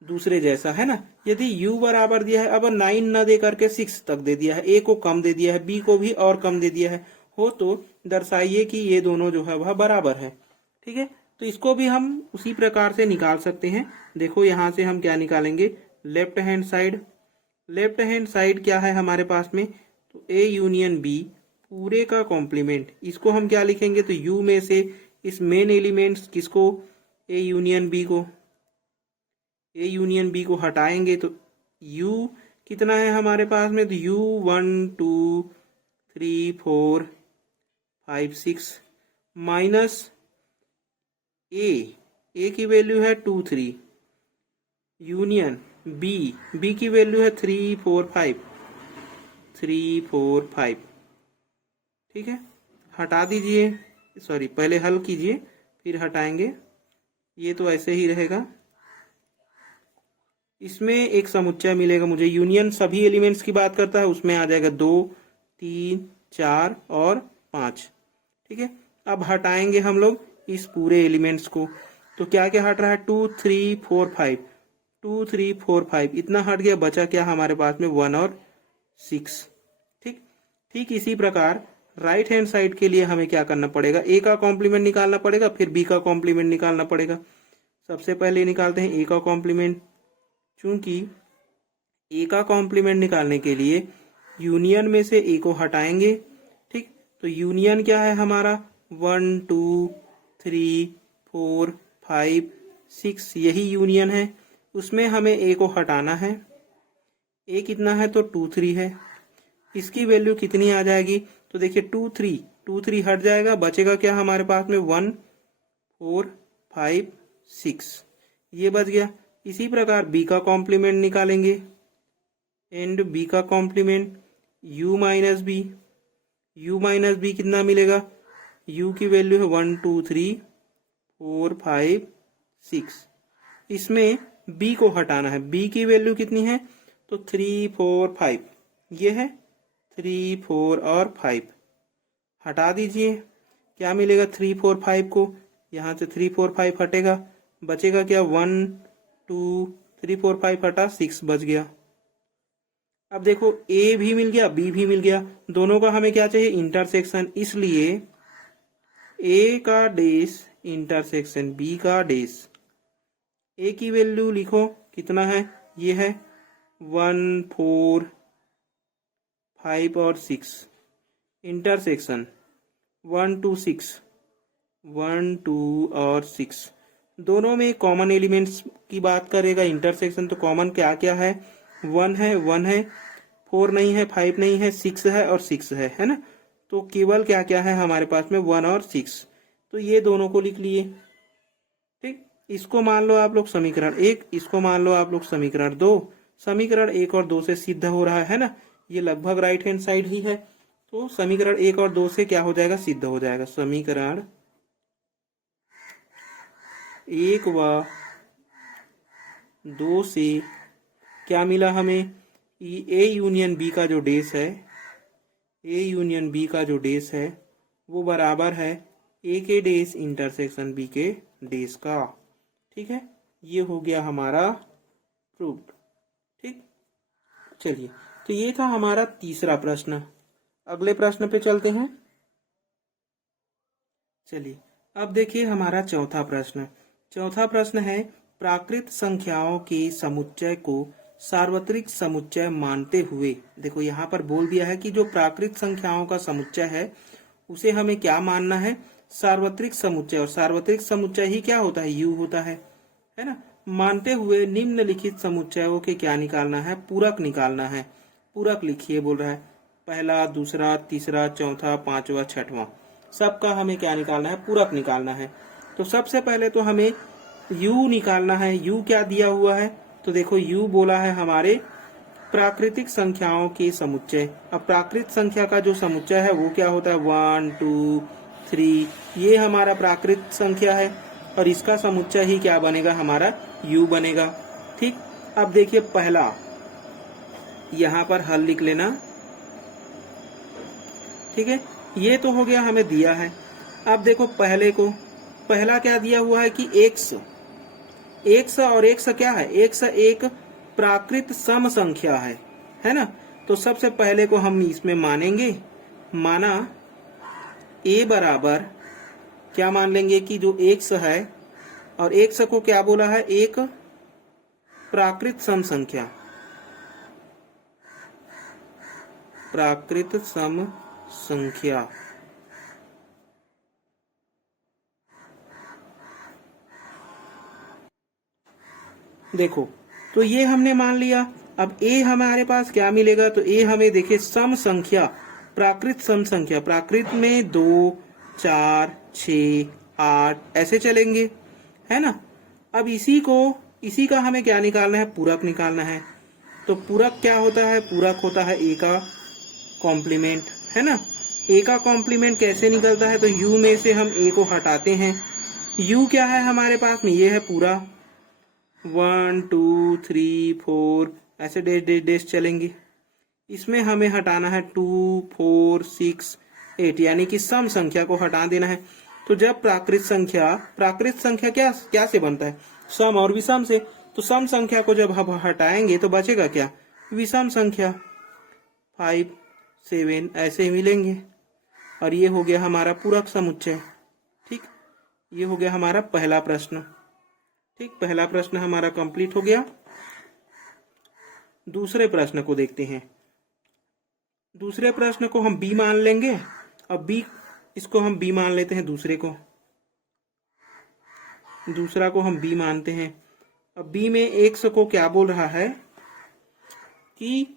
दूसरे जैसा है ना। यदि u बराबर दिया है, अब 9 न दे करके 6 तक दे दिया है, a को कम दे दिया है, b को भी और कम दे दिया है, हो तो दर्शाइए कि ये दोनों जो है वह बराबर है, ठीक है। तो इसको भी हम उसी प्रकार से निकाल सकते हैं। देखो यहाँ से हम क्या निकालेंगे, left hand side. Left hand side क्या है हमारे पास में, तो a यूनियन b पूरे का कॉम्प्लीमेंट। इसको हम क्या लिखेंगे, तो u में से इस मेन एलिमेंट्स किसको, a यूनियन b को, ए यूनियन बी को हटाएंगे तो u कितना है हमारे पास में, तो u 1 2 3 4 5 6 माइनस ए की वैल्यू है 2 3, यूनियन बी की वैल्यू है 3 4 5, 3 4 5, ठीक है। हटा दीजिए, सॉरी पहले हल कीजिए फिर हटाएंगे, ये तो ऐसे ही रहेगा। इसमें एक समुच्चय मिलेगा मुझे, यूनियन सभी एलिमेंट्स की बात करता है, उसमें आ जाएगा 2 3 4 और 5, ठीक है। अब हटाएंगे हम लोग इस पूरे एलिमेंट्स को, तो क्या क्या हट रहा है, 2 3 4 5, 2 3 4 5 इतना हट गया, बचा क्या हमारे पास में 1 और 6, ठीक। ठीक इसी प्रकार राइट हैंड साइड के लिए हमें क्या करना पड़ेगा, ए का कॉम्प्लीमेंट निकालना पड़ेगा, फिर बी का कॉम्प्लीमेंट निकालना पड़ेगा। सबसे पहले निकालते हैं ए का कॉम्प्लीमेंट। चूंकि ए का कॉम्प्लीमेंट निकालने के लिए यूनियन में से ए को हटाएंगे, ठीक। तो यूनियन क्या है हमारा, 1 2 3 4 5 6, यही यूनियन है। उसमें हमें ए को हटाना है। ए कितना है, तो 2 3 है। इसकी वैल्यू कितनी आ जाएगी, तो देखिए 2 3 हट जाएगा, बचेगा क्या हमारे पास में 1 4 5 6, ये बच गया। इसी प्रकार बी का कॉम्प्लीमेंट निकालेंगे, एंड बी का complement u minus B. u minus B कितना मिलेगा, u की वैल्यू है 1 2 3 4 5 6। इसमें b को हटाना है, b की वैल्यू कितनी है, तो 3 4 5, ये है 3 4 और 5। हटा दीजिए, क्या मिलेगा 3 4 5 को, यहाँ से 3 4 5 हटेगा, बचेगा क्या 1 2 3 4 5 हटा 6 बच गया। अब देखो ए भी मिल गया बी भी मिल गया, दोनों का हमें क्या चाहिए इंटरसेक्शन, इसलिए ए का डेस इंटरसेक्शन बी का डेस। ए की वैल्यू लिखो कितना है, ये है 1 4 5 और 6, इंटरसेक्शन 1 2 6 1 2 और 6, दोनों में कॉमन एलिमेंट्स की बात करेगा इंटरसेक्शन तो कॉमन क्या क्या है, 1 है 1 है, 4 नहीं है 5 नहीं है, 6 है और 6 है ना। तो केवल क्या क्या है हमारे पास में 1 और 6, तो ये दोनों को लिख लिए। ठीक, इसको मान लो आप लोग समीकरण 1, इसको मान लो आप लोग समीकरण 2। समीकरण 1 और 2 से सिद्ध हो रहा है ना, ये लगभग राइट हैंड साइड ही है, तो समीकरण 1 और 2 से क्या हो जाएगा सिद्ध हो जाएगा। समीकरण 1 व 2 से क्या मिला हमें, ए यूनियन बी का जो डेस है, ए यूनियन बी का जो डेस है वो बराबर है ए के डेस इंटरसेक्शन बी के डेस का। ठीक है, ये हो गया हमारा प्रूव्ड। ठीक, चलिए तो ये था हमारा तीसरा प्रश्न। अगले प्रश्न पे चलते हैं। चलिए अब देखिए हमारा चौथा प्रश्न। चौथा प्रश्न है प्राकृत संख्याओं के समुच्चय को सार्वत्रिक समुच्चय मानते हुए, देखो यहाँ पर बोल दिया है कि जो प्राकृत संख्याओं का समुच्चय है उसे हमें क्या मानना है, सार्वत्रिक समुच्चय। और सार्वत्रिक समुच्चय ही क्या होता है, यू होता है ना। मानते हुए निम्नलिखित समुच्चयों के क्या निकालना है, पूरक निकालना है। पूरक लिखिए बोल रहा है, पहला दूसरा तीसरा चौथा पांचवा छठवां, सबका हमें क्या निकालना है, पूरक निकालना है। तो सबसे पहले तो हमें u निकालना है। u क्या दिया हुआ है, तो देखो u बोला है हमारे प्राकृतिक संख्याओं के समुच्चय। अब प्राकृत संख्या का जो समुच्चय है वो क्या होता है, 1 2 3, ये हमारा प्राकृत संख्या है और इसका समुच्चय ही क्या बनेगा, हमारा u बनेगा। ठीक, अब देखिए पहला, यहाँ पर हल लिख लेना। ठीक है, ये तो हो गया हमें दिया है। अब देखो पहले को, पहला क्या दिया हुआ है कि x और x क्या है, x एक प्राकृत सम संख्या है ना। तो सबसे पहले को हम इसमें मानेंगे, माना a बराबर क्या मान लेंगे कि जो x है और x को क्या बोला है, एक प्राकृत सम संख्या, प्राकृत सम संख्या। देखो तो ये हमने मान लिया। अब a हमारे पास क्या मिलेगा, तो a हमें देखिए सम संख्या, प्राकृत सम संख्या, प्राकृत में 2 4 6 8 ऐसे चलेंगे, है ना। अब इसी का हमें क्या निकालना है, पूरक निकालना है। तो पूरक क्या होता है, पूरक होता है a का कॉम्प्लीमेंट, है ना। a का कॉम्प्लीमेंट कैसे निकलता है, तो u में से हम a को हटाते हैं। u क्या है हमारे पास में, ये है पूरा 1 2 3 4 ऐसे डेश डेश डेश चलेंगे। इसमें हमें हटाना है 2 4 6 8, यानी कि सम संख्या को हटा देना है। तो जब प्राकृत संख्या क्या से बनता है, सम और विषम से। तो सम संख्या को जब हम हटाएंगे तो बचेगा क्या, विषम संख्या, 5 7 ऐसे ही मिलेंगे। और ये हो गया हमारा पूरक समुच्चय। ठीक, ये हो गया हमारा पहला प्रश्न। ठीक, पहला प्रश्न हमारा कंप्लीट हो गया। दूसरे प्रश्न को देखते हैं। दूसरे प्रश्न को हम b मान लेंगे। अब b, इसको हम b मान लेते हैं, दूसरा को हम b मानते हैं। अब b में x को क्या बोल रहा है कि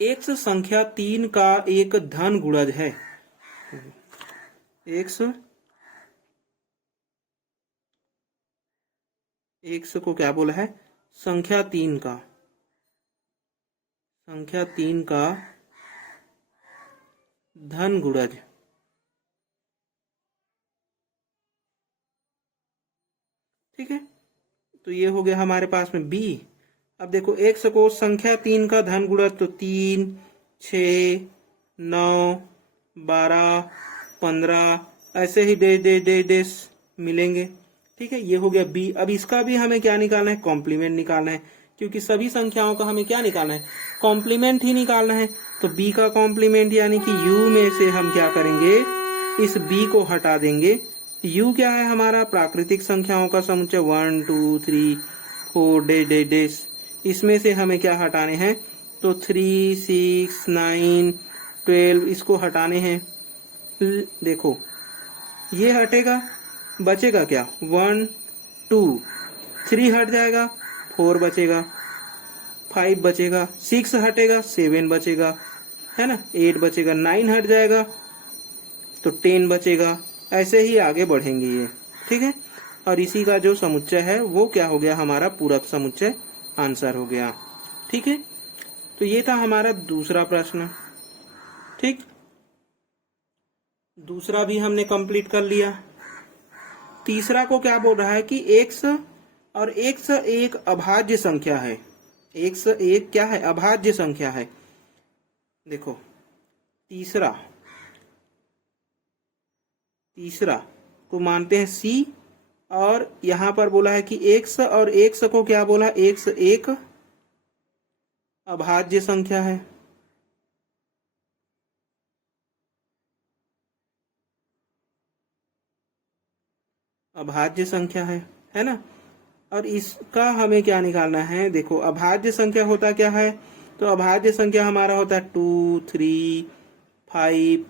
x संख्या 3 का एक धन गुणज है। x को क्या बोला है, संख्या 3 का धन गुणज। ठीक है, तो ये हो गया हमारे पास में b। अब देखो x को संख्या 3 का धन गुणज, तो 3 6 9 12 15 ऐसे ही डेश डेश डेश डेश मिलेंगे। ठीक है, ये हो गया बी। अब इसका भी हमें क्या निकालना है, कॉम्प्लीमेंट निकालना है, क्योंकि सभी संख्याओं का हमें क्या निकालना है, कॉम्प्लीमेंट ही निकालना है। तो बी का कॉम्प्लीमेंट यानी कि यू में से हम क्या करेंगे, इस बी को हटा देंगे। यू क्या है हमारा, प्राकृतिक संख्याओं का समुच्चय 1 2 3 4 डे। इसमें से हमें क्या हटाने हैं, तो 3 6 9 12 इसको हटाने हैं। देखो ये हटेगा, बचेगा क्या, 1 2 3 हट जाएगा, 4 बचेगा, 5 बचेगा, 6 हटेगा, 7 बचेगा, है ना, 8 बचेगा, 9 हट जाएगा तो 10 बचेगा। ऐसे ही आगे बढ़ेंगे ये, ठीक है। और इसी का जो समुच्चय है वो क्या हो गया, हमारा पूरक समुच्चय आंसर हो गया, ठीक है। तो ये था हमारा दूसरा प्रश्न, ठीक। दूसरा भी हमने कंप्लीट कर लिया। तीसरा को क्या बोल रहा है कि x और x एक अभाज्य संख्या है। x एक क्या है, अभाज्य संख्या है। देखो तीसरा को मानते हैं c, और यहां पर बोला है कि x और x को क्या बोला, x एक अभाज्य संख्या है। अभाज्य संख्या है ना। और इसका हमें क्या निकालना है, देखो अभाज्य संख्या होता क्या है, तो अभाज्य संख्या हमारा होता है 2 3 5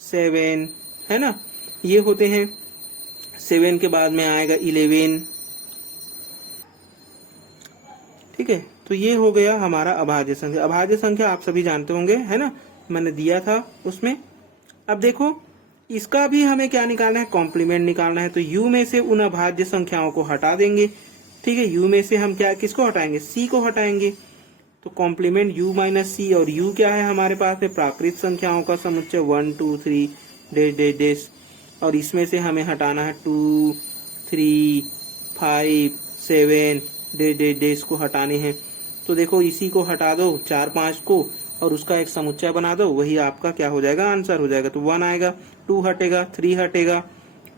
7, है ना, ये होते हैं। 7 के बाद में आएगा 11, ठीक है। तो ये हो गया हमारा अभाज्य संख्या। अभाज्य संख्या आप सभी जानते होंगे, है ना, मैंने दिया था उसमें। अब देखो इसका भी हमें क्या निकालना है, कॉम्प्लीमेंट निकालना है। तो u में से उन अभाज्य संख्याओं को हटा देंगे, ठीक है। u में से हम क्या, किसको हटाएंगे, c को हटाएंगे। तो कॉम्प्लीमेंट u माइनस सी, और u क्या है हमारे पास में, प्राकृत संख्याओं का समुच्चय 1 2 3 डैश डैश डैश। और इसमें से हमें हटाना है 2 3 5 7 डैश डैश डैश को हटाने हैं। तो देखो इसी को हटा दो 4 5 को, और उसका एक समुच्चय बना दो, वही आपका क्या हो जाएगा, आंसर हो जाएगा। तो 1 आएगा, 2 हटेगा, 3 हटेगा,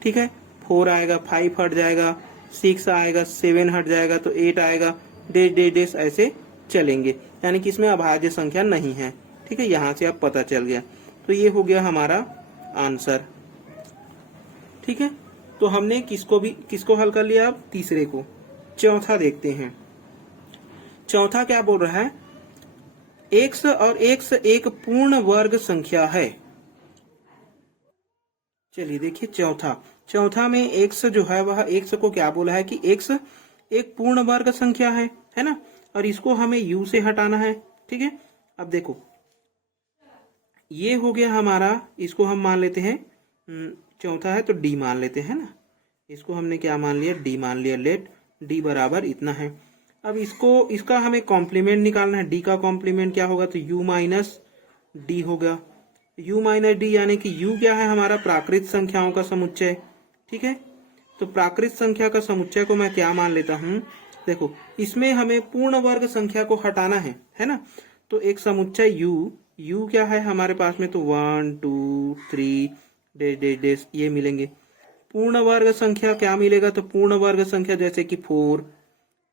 ठीक है, 4 आएगा, 5 हट जाएगा, 6 आएगा, 7 हट जाएगा, तो 8 आएगा, डैश डैश डैश ऐसे चलेंगे। यानी कि इसमें अभाज्य संख्या नहीं है, ठीक है। यहां से अब पता चल गया। तो ये हो गया हमारा आंसर, ठीक है। तो हमने किसको हल कर लिया, अब तीसरे को। चौथा देखते हैं। चौथा क्या बोल रहा है, x और x एक पूर्ण वर्ग संख्या है। चलिए देखिए चौथा में x जो है वह x को क्या बोला है कि x एक पूर्ण वर्ग संख्या है ना। और इसको हमें u से हटाना है, ठीक है। अब देखो ये हो गया हमारा, इसको हम मान लेते हैं, चौथा है तो d मान लेते हैं ना। इसको हमने क्या मान लिया, d मान लिया। लेट d बराबर इतना है। अब इसका हमें कॉम्प्लीमेंट निकालना है। d का कॉम्प्लीमेंट क्या होगा, तो u माइनस डी होगा। u माइनस डी यानी कि u क्या है हमारा, प्राकृत संख्याओं का समुच्चय, ठीक है। तो प्राकृत संख्या का समुच्चय को मैं क्या मान लेता हूं, देखो इसमें हमें पूर्ण वर्ग संख्या को हटाना है ना। तो एक समुच्चय u क्या है हमारे पास में, तो 1 2 3 डैश डैश डैश ये मिलेंगे। पूर्ण वर्ग संख्या क्या मिलेगा, तो पूर्ण वर्ग संख्या जैसे कि 4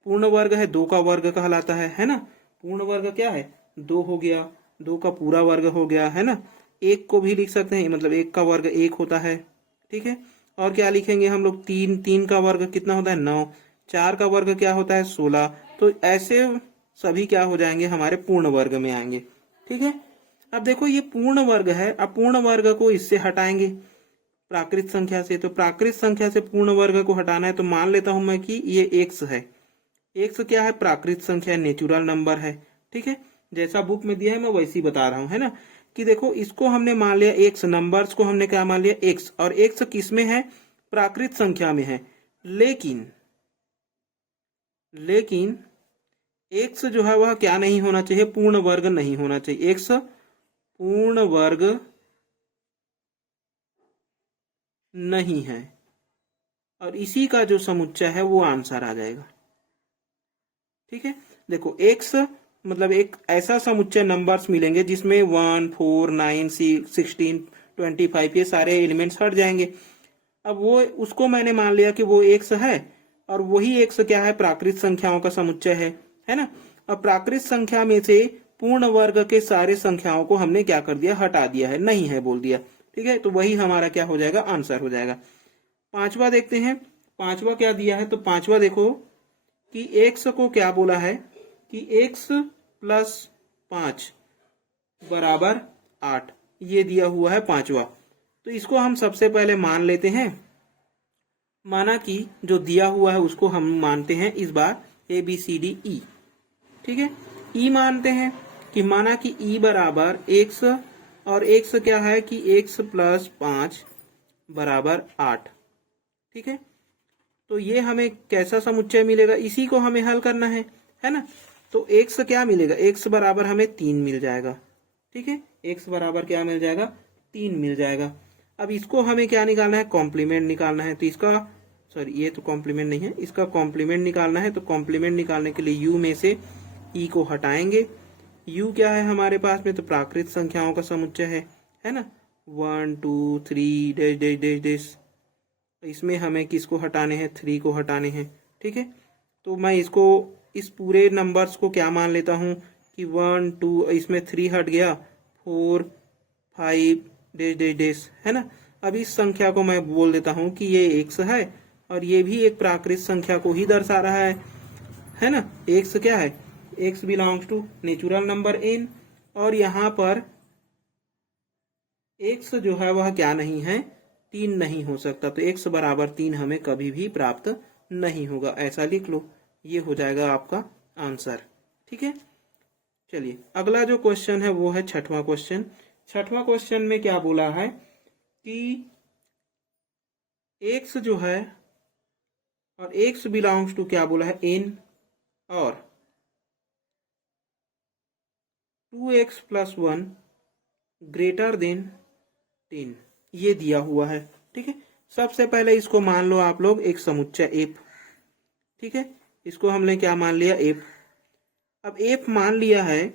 पूर्ण वर्ग है, 2 का वर्ग कहलाता है ना। पूर्ण वर्ग क्या है, 2 हो गया, 2 का पूरा वर्ग हो गया, है ना। 1 को भी लिख सकते हैं, मतलब 1 का वर्ग 1 होता है, ठीक है। और क्या लिखेंगे हम लोग, 3 का वर्ग कितना होता है, 9। 4 का वर्ग क्या होता है, 16। तो ऐसे सभी क्या हो जाएंगे, हमारे पूर्ण वर्ग में आएंगे, ठीक है। अब देखो ये पूर्ण वर्ग है, अब पूर्ण वर्ग को इससे हटाएंगे प्राकृत संख्या से। तो प्राकृत संख्या से पूर्ण वर्ग को हटाना है, तो मान लेता हूं मैं कि ये x है। x क्या है, प्राकृत संख्या, नेचुरल नंबर है, ठीक है। जैसा बुक में दिया है मैं वैसे ही बता रहा हूं, है ना। कि देखो इसको हमने मान लिया x, नंबर्स को हमने क्या मान लिया x, और x किस में है, प्राकृत संख्या में है। लेकिन x जो है वह क्या नहीं होना चाहिए, पूर्ण वर्ग नहीं होना चाहिए। x पूर्ण वर्ग नहीं है, और इसी का जो समुच्चय है वो आंसर आ जाएगा, ठीक है। देखो x मतलब एक ऐसा समुच्चय नंबर्स मिलेंगे जिसमें 1 4 9 6 16 25 ये सारे एलिमेंट्स हट जाएंगे। अब वो उसको मैंने मान लिया कि वो एक्स है, और वही एक्स क्या है, प्राकृत संख्याओं का समुच्चय है ना। अब प्राकृत संख्या में से पूर्ण वर्ग के सारे संख्याओं को हमने क्या कर दिया, हटा दिया है, नहीं है बोल दिया। ठीक है, तो वही हमारा क्या हो जाएगा, आंसर हो जाएगा। पांचवा देखते हैं, पांचवा क्या दिया है। तो पांचवा देखो कि एक्स को क्या बोला है कि एक्स प्लस 5 बराबर 8, ये दिया हुआ है पांचवा। तो इसको हम सबसे पहले मान लेते हैं। माना कि जो दिया हुआ है उसको हम मानते हैं इस बार ABCDE। ठीक है, ई मानते हैं कि माना कि ई बराबर एक्स, और एक्स क्या है कि एक्स प्लस 5 बराबर 8। ठीक है, तो ये हमें कैसा समुच्चय मिलेगा, इसी को हमें हल करना है ना। तो एक्स क्या मिलेगा, एक्स बराबर हमें 3 मिल जाएगा। ठीक है, एक्स बराबर क्या मिल जाएगा, 3 मिल जाएगा। अब इसको हमें क्या निकालना है, कॉम्प्लीमेंट निकालना है। तो इसका सॉरी, ये तो कॉम्प्लीमेंट नहीं है, इसका कॉम्प्लीमेंट निकालना है। तो कॉम्प्लीमेंट निकालने के लिए यू में से ई को हटाएंगे। यू क्या है हमारे पास में, तो प्राकृत संख्याओं का समुच्चय है ना। 1 2 3 डैश डैश डैश डैश, इसमें हमें किसको हटाने हैं, 3 को हटाने हैं। ठीक है, तो मैं इसको इस पूरे नंबर्स को क्या मान लेता हूँ कि 1 2, इसमें 3 हट गया, 4 5 डैश डैश डैश, है ना। अब इस संख्या को मैं बोल देता हूँ कि ये एक्स है, और ये भी एक प्राकृत संख्या को ही दर्शा रहा है ना। एक्स क्या है, x belongs to natural number n, और यहाँ पर एक्स जो है वह क्या नहीं है, 3 नहीं हो सकता। तो एक्स बराबर 3 हमें कभी भी प्राप्त नहीं होगा, ऐसा लिख लो। ये हो जाएगा आपका आंसर। ठीक है, चलिए अगला जो क्वेश्चन है वो है छठवां क्वेश्चन। छठवां क्वेश्चन में क्या बोला है कि एक्स जो है, और एक्स बिलोंग्स टू क्या बोला है, n, और 2x प्लस 1 ग्रेटर देन 10, ये दिया हुआ है। ठीक है, सबसे पहले इसको मान लो आप लोग एक समुच्चय एफ। ठीक है, इसको हमने क्या मान लिया, एफ। अब एफ मान लिया है,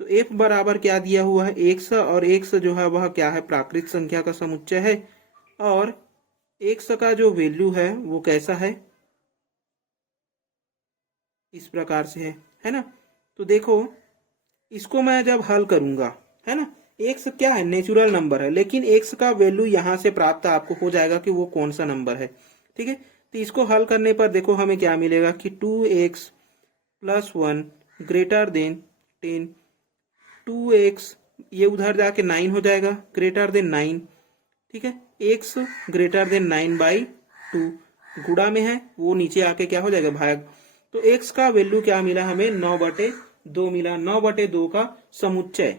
तो एफ बराबर क्या दिया हुआ है, एक्स, और एक्स जो है वह क्या है, प्राकृत संख्या का समुच्चय है, और एक्स का जो वैल्यू है वो कैसा है, इस प्रकार से है ना। तो देखो इसको मैं जब हल करूंगा, है ना, एक्स क्या है, नेचुरल नंबर है, लेकिन एक्स का वैल्यू यहां से प्राप्त आपको हो जाएगा कि वो कौन सा नंबर है। ठीक है, तो इसको हल करने पर देखो हमें क्या मिलेगा कि 2x plus 1 greater than 10, 2x ये उधर जाके 9 हो जाएगा, ग्रेटर देन 9। ठीक है, x ग्रेटर देन 9/2, गुणा में है वो नीचे आके क्या हो जाएगा, भाग। तो x का वैल्यू क्या मिला हमें, 9/2 मिला, 9/2 का समुच्चय।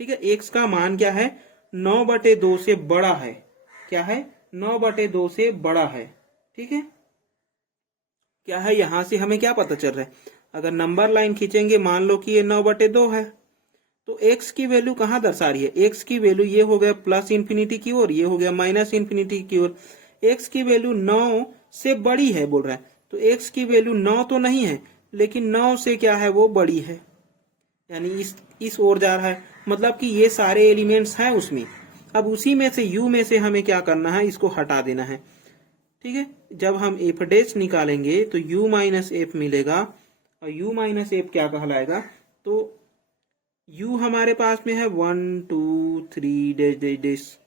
ठीक है, x का मान क्या है, 9/2 से बड़ा है, क्या है, 9/2 से बड़ा है। ठीक है, क्या है, यहां से हमें क्या पता चल रहा है, अगर नंबर लाइन खींचेंगे, मान लो कि ये 9/2 है, तो x की वैल्यू कहां दर्शा रही है, x की वैल्यू ये हो गया प्लस इन्फिनिटी की ओर, ये हो गया माइनस इन्फिनिटी की ओर। x की वैल्यू 9 से बड़ी है बोल रहा है, तो x की वैल्यू 9 तो नहीं है, लेकिन 9 से क्या है, वो बड़ी है, यानी इस ओर जा रहा है, मतलब कि ये सारे एलिमेंट्स हैं उसमें। अब उसी में से u में से हमें क्या करना है, इसको हटा देना है। ठीक है, जब हम एफ डैश निकालेंगे तो u माइनस एफ मिलेगा, और u माइनस एफ क्या कहलाएगा, तो u हमारे पास में है 1 2 3 डैश डैश डैश,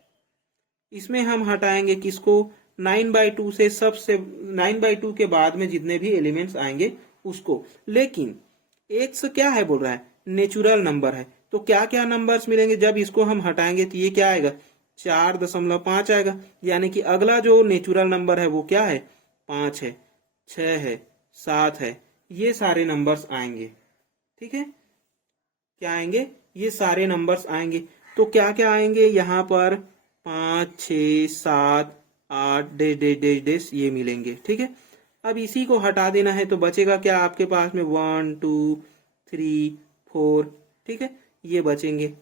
इसमें हम हटाएंगे किसको, 9/2 से, सबसे 9/2 के बाद में जितने भी एलिमेंट्स आएंगे उसको। लेकिन एक्स क्या है बोल रहा है, नेचुरल नंबर है, तो क्या क्या नंबर्स मिलेंगे, जब इसको हम हटाएंगे तो ये क्या आएगा, 4.5 आएगा, यानी कि अगला जो नेचुरल नंबर है वो क्या है, 5 है, 6 है, 7 है, ये सारे नंबर्स आएंगे। ठीक है, क्या आएंगे, ये सारे नंबर्स आएंगे। तो क्या क्या आएंगे यहाँ पर, 5 6 7 8 डैश डैश डैश डैश, ये मिलेंगे। ठीक है, अब इसी को हटा देना है, तो बचेगा क्या आपके पास में, 1 2 3 4। ठीक है, ये बचेंगे,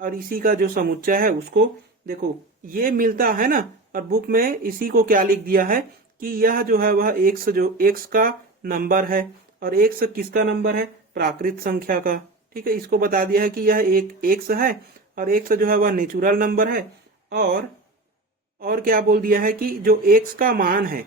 और इसी का जो समुच्चय है उसको देखो ये मिलता है ना। और बुक में इसी को क्या लिख दिया है कि यह जो है वह एक्स, जो एक्स का नंबर है, और एक्स किसका नंबर है, प्राकृत संख्या का। ठीक है, इसको बता दिया है कि यह एक एक्स है, और एक्स जो है वह नेचुरल नंबर है, और क्या बोल दिया है कि जो x का मान है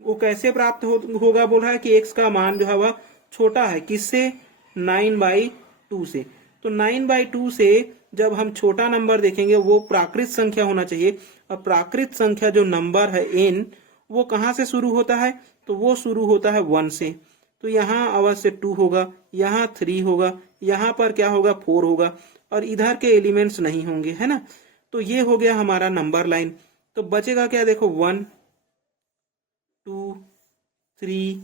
वो कैसे प्राप्त होगा, बोल रहा है कि x का मान जो है वह छोटा है किससे, 9/2 से। तो 9/2 से जब हम छोटा नंबर देखेंगे वो प्राकृत संख्या होना चाहिए, और प्राकृत संख्या जो नंबर है n वो कहाँ से शुरू होता है, तो वो शुरू होता है 1 से। तो यहाँ अवश्य 2 होगा, यहाँ 3 होगा, यहाँ पर क्या होगा 4 होगा, और इधर के एलिमेंट्स नहीं होंगे, है ना। तो ये हो गया हमारा नंबर लाइन। तो बचेगा क्या, देखो 1 2 3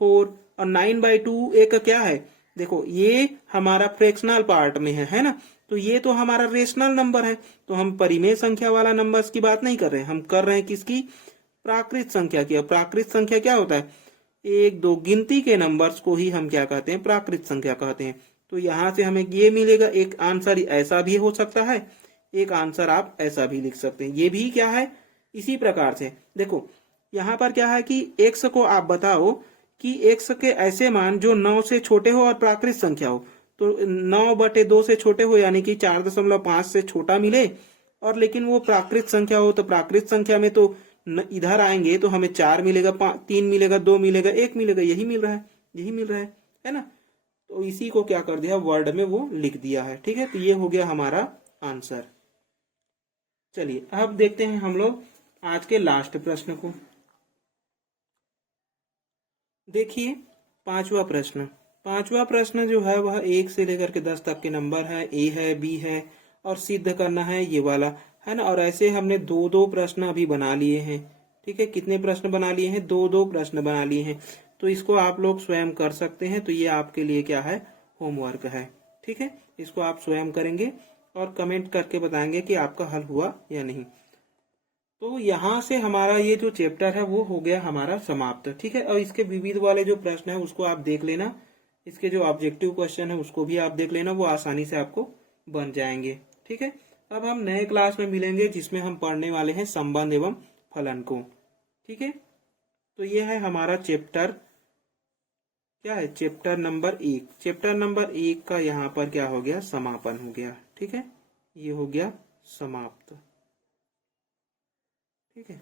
4 और 9/2 एक क्या है, देखो ये हमारा फ्रैक्शनल पार्ट में है ना। तो ये तो हमारा रेशनल नंबर है, तो हम परिमेय संख्या वाला नंबर्स की बात नहीं कर रहे हैं, हम कर रहे हैं किसकी, प्राकृत संख्या की। प्राकृत संख्या क्या होता है, एक दो गिनती के नंबर्स को ही हम क्या कहते हैं, प्राकृत संख्या कहते हैं। तो यहां से हमें ये मिलेगा, एक आंसर ऐसा भी हो सकता है, एक आंसर आप ऐसा भी लिख सकते हैं। ये भी क्या है, इसी प्रकार से देखो यहाँ पर क्या है कि x को आप बताओ कि x के ऐसे मान जो 9 से छोटे हो और प्राकृत संख्या हो। तो 9/2 से छोटे हो यानी कि 4.5 से छोटा मिले, और लेकिन वो प्राकृत संख्या हो, तो प्राकृत संख्या में तो इधर आएंगे तो हमें 4 मिलेगा, 3 मिलेगा, 2 मिलेगा, 1 मिलेगा, यही मिल रहा है, यही मिल रहा है ना। तो इसी को क्या कर दिया, वर्ड में वो लिख दिया है, ठीक है। तो ये हो गया हमारा आंसर। चलिए अब देखते हैं हम लोग आज के लास्ट प्रश्न को। देखिए पांचवा प्रश्न जो है वह 1 से लेकर के 10 तक के नंबर है, ए है, बी है, और सिद्ध करना है ये वाला, है ना। और ऐसे हमने दो प्रश्न अभी बना लिए हैं, ठीक है। कितने प्रश्न बना लिए हैं, दो प्रश्न बना लिए हैं। तो इसको आप लोग स्वयं कर सकते हैं, तो ये आपके लिए क्या है, होमवर्क है, ठीक है। इसको आप स्वयं करेंगे और कमेंट करके बताएंगे कि आपका हल हुआ या नहीं। तो यहाँ से हमारा ये जो चैप्टर है वो हो गया हमारा समाप्त, ठीक है। और इसके विविध वाले जो प्रश्न है उसको आप देख लेना, इसके जो ऑब्जेक्टिव क्वेश्चन है उसको भी आप देख लेना, वो आसानी से आपको बन जाएंगे, ठीक है। अब हम नए क्लास में मिलेंगे जिसमें हम पढ़ने वाले हैं संबंध एवं फलन को, ठीक है। तो ये है हमारा चैप्टर, क्या है, चैप्टर नंबर 1। चैप्टर नंबर 1 का यहाँ पर क्या हो गया, समापन हो गया, ठीक है। ये हो गया समाप्त, ठीक है।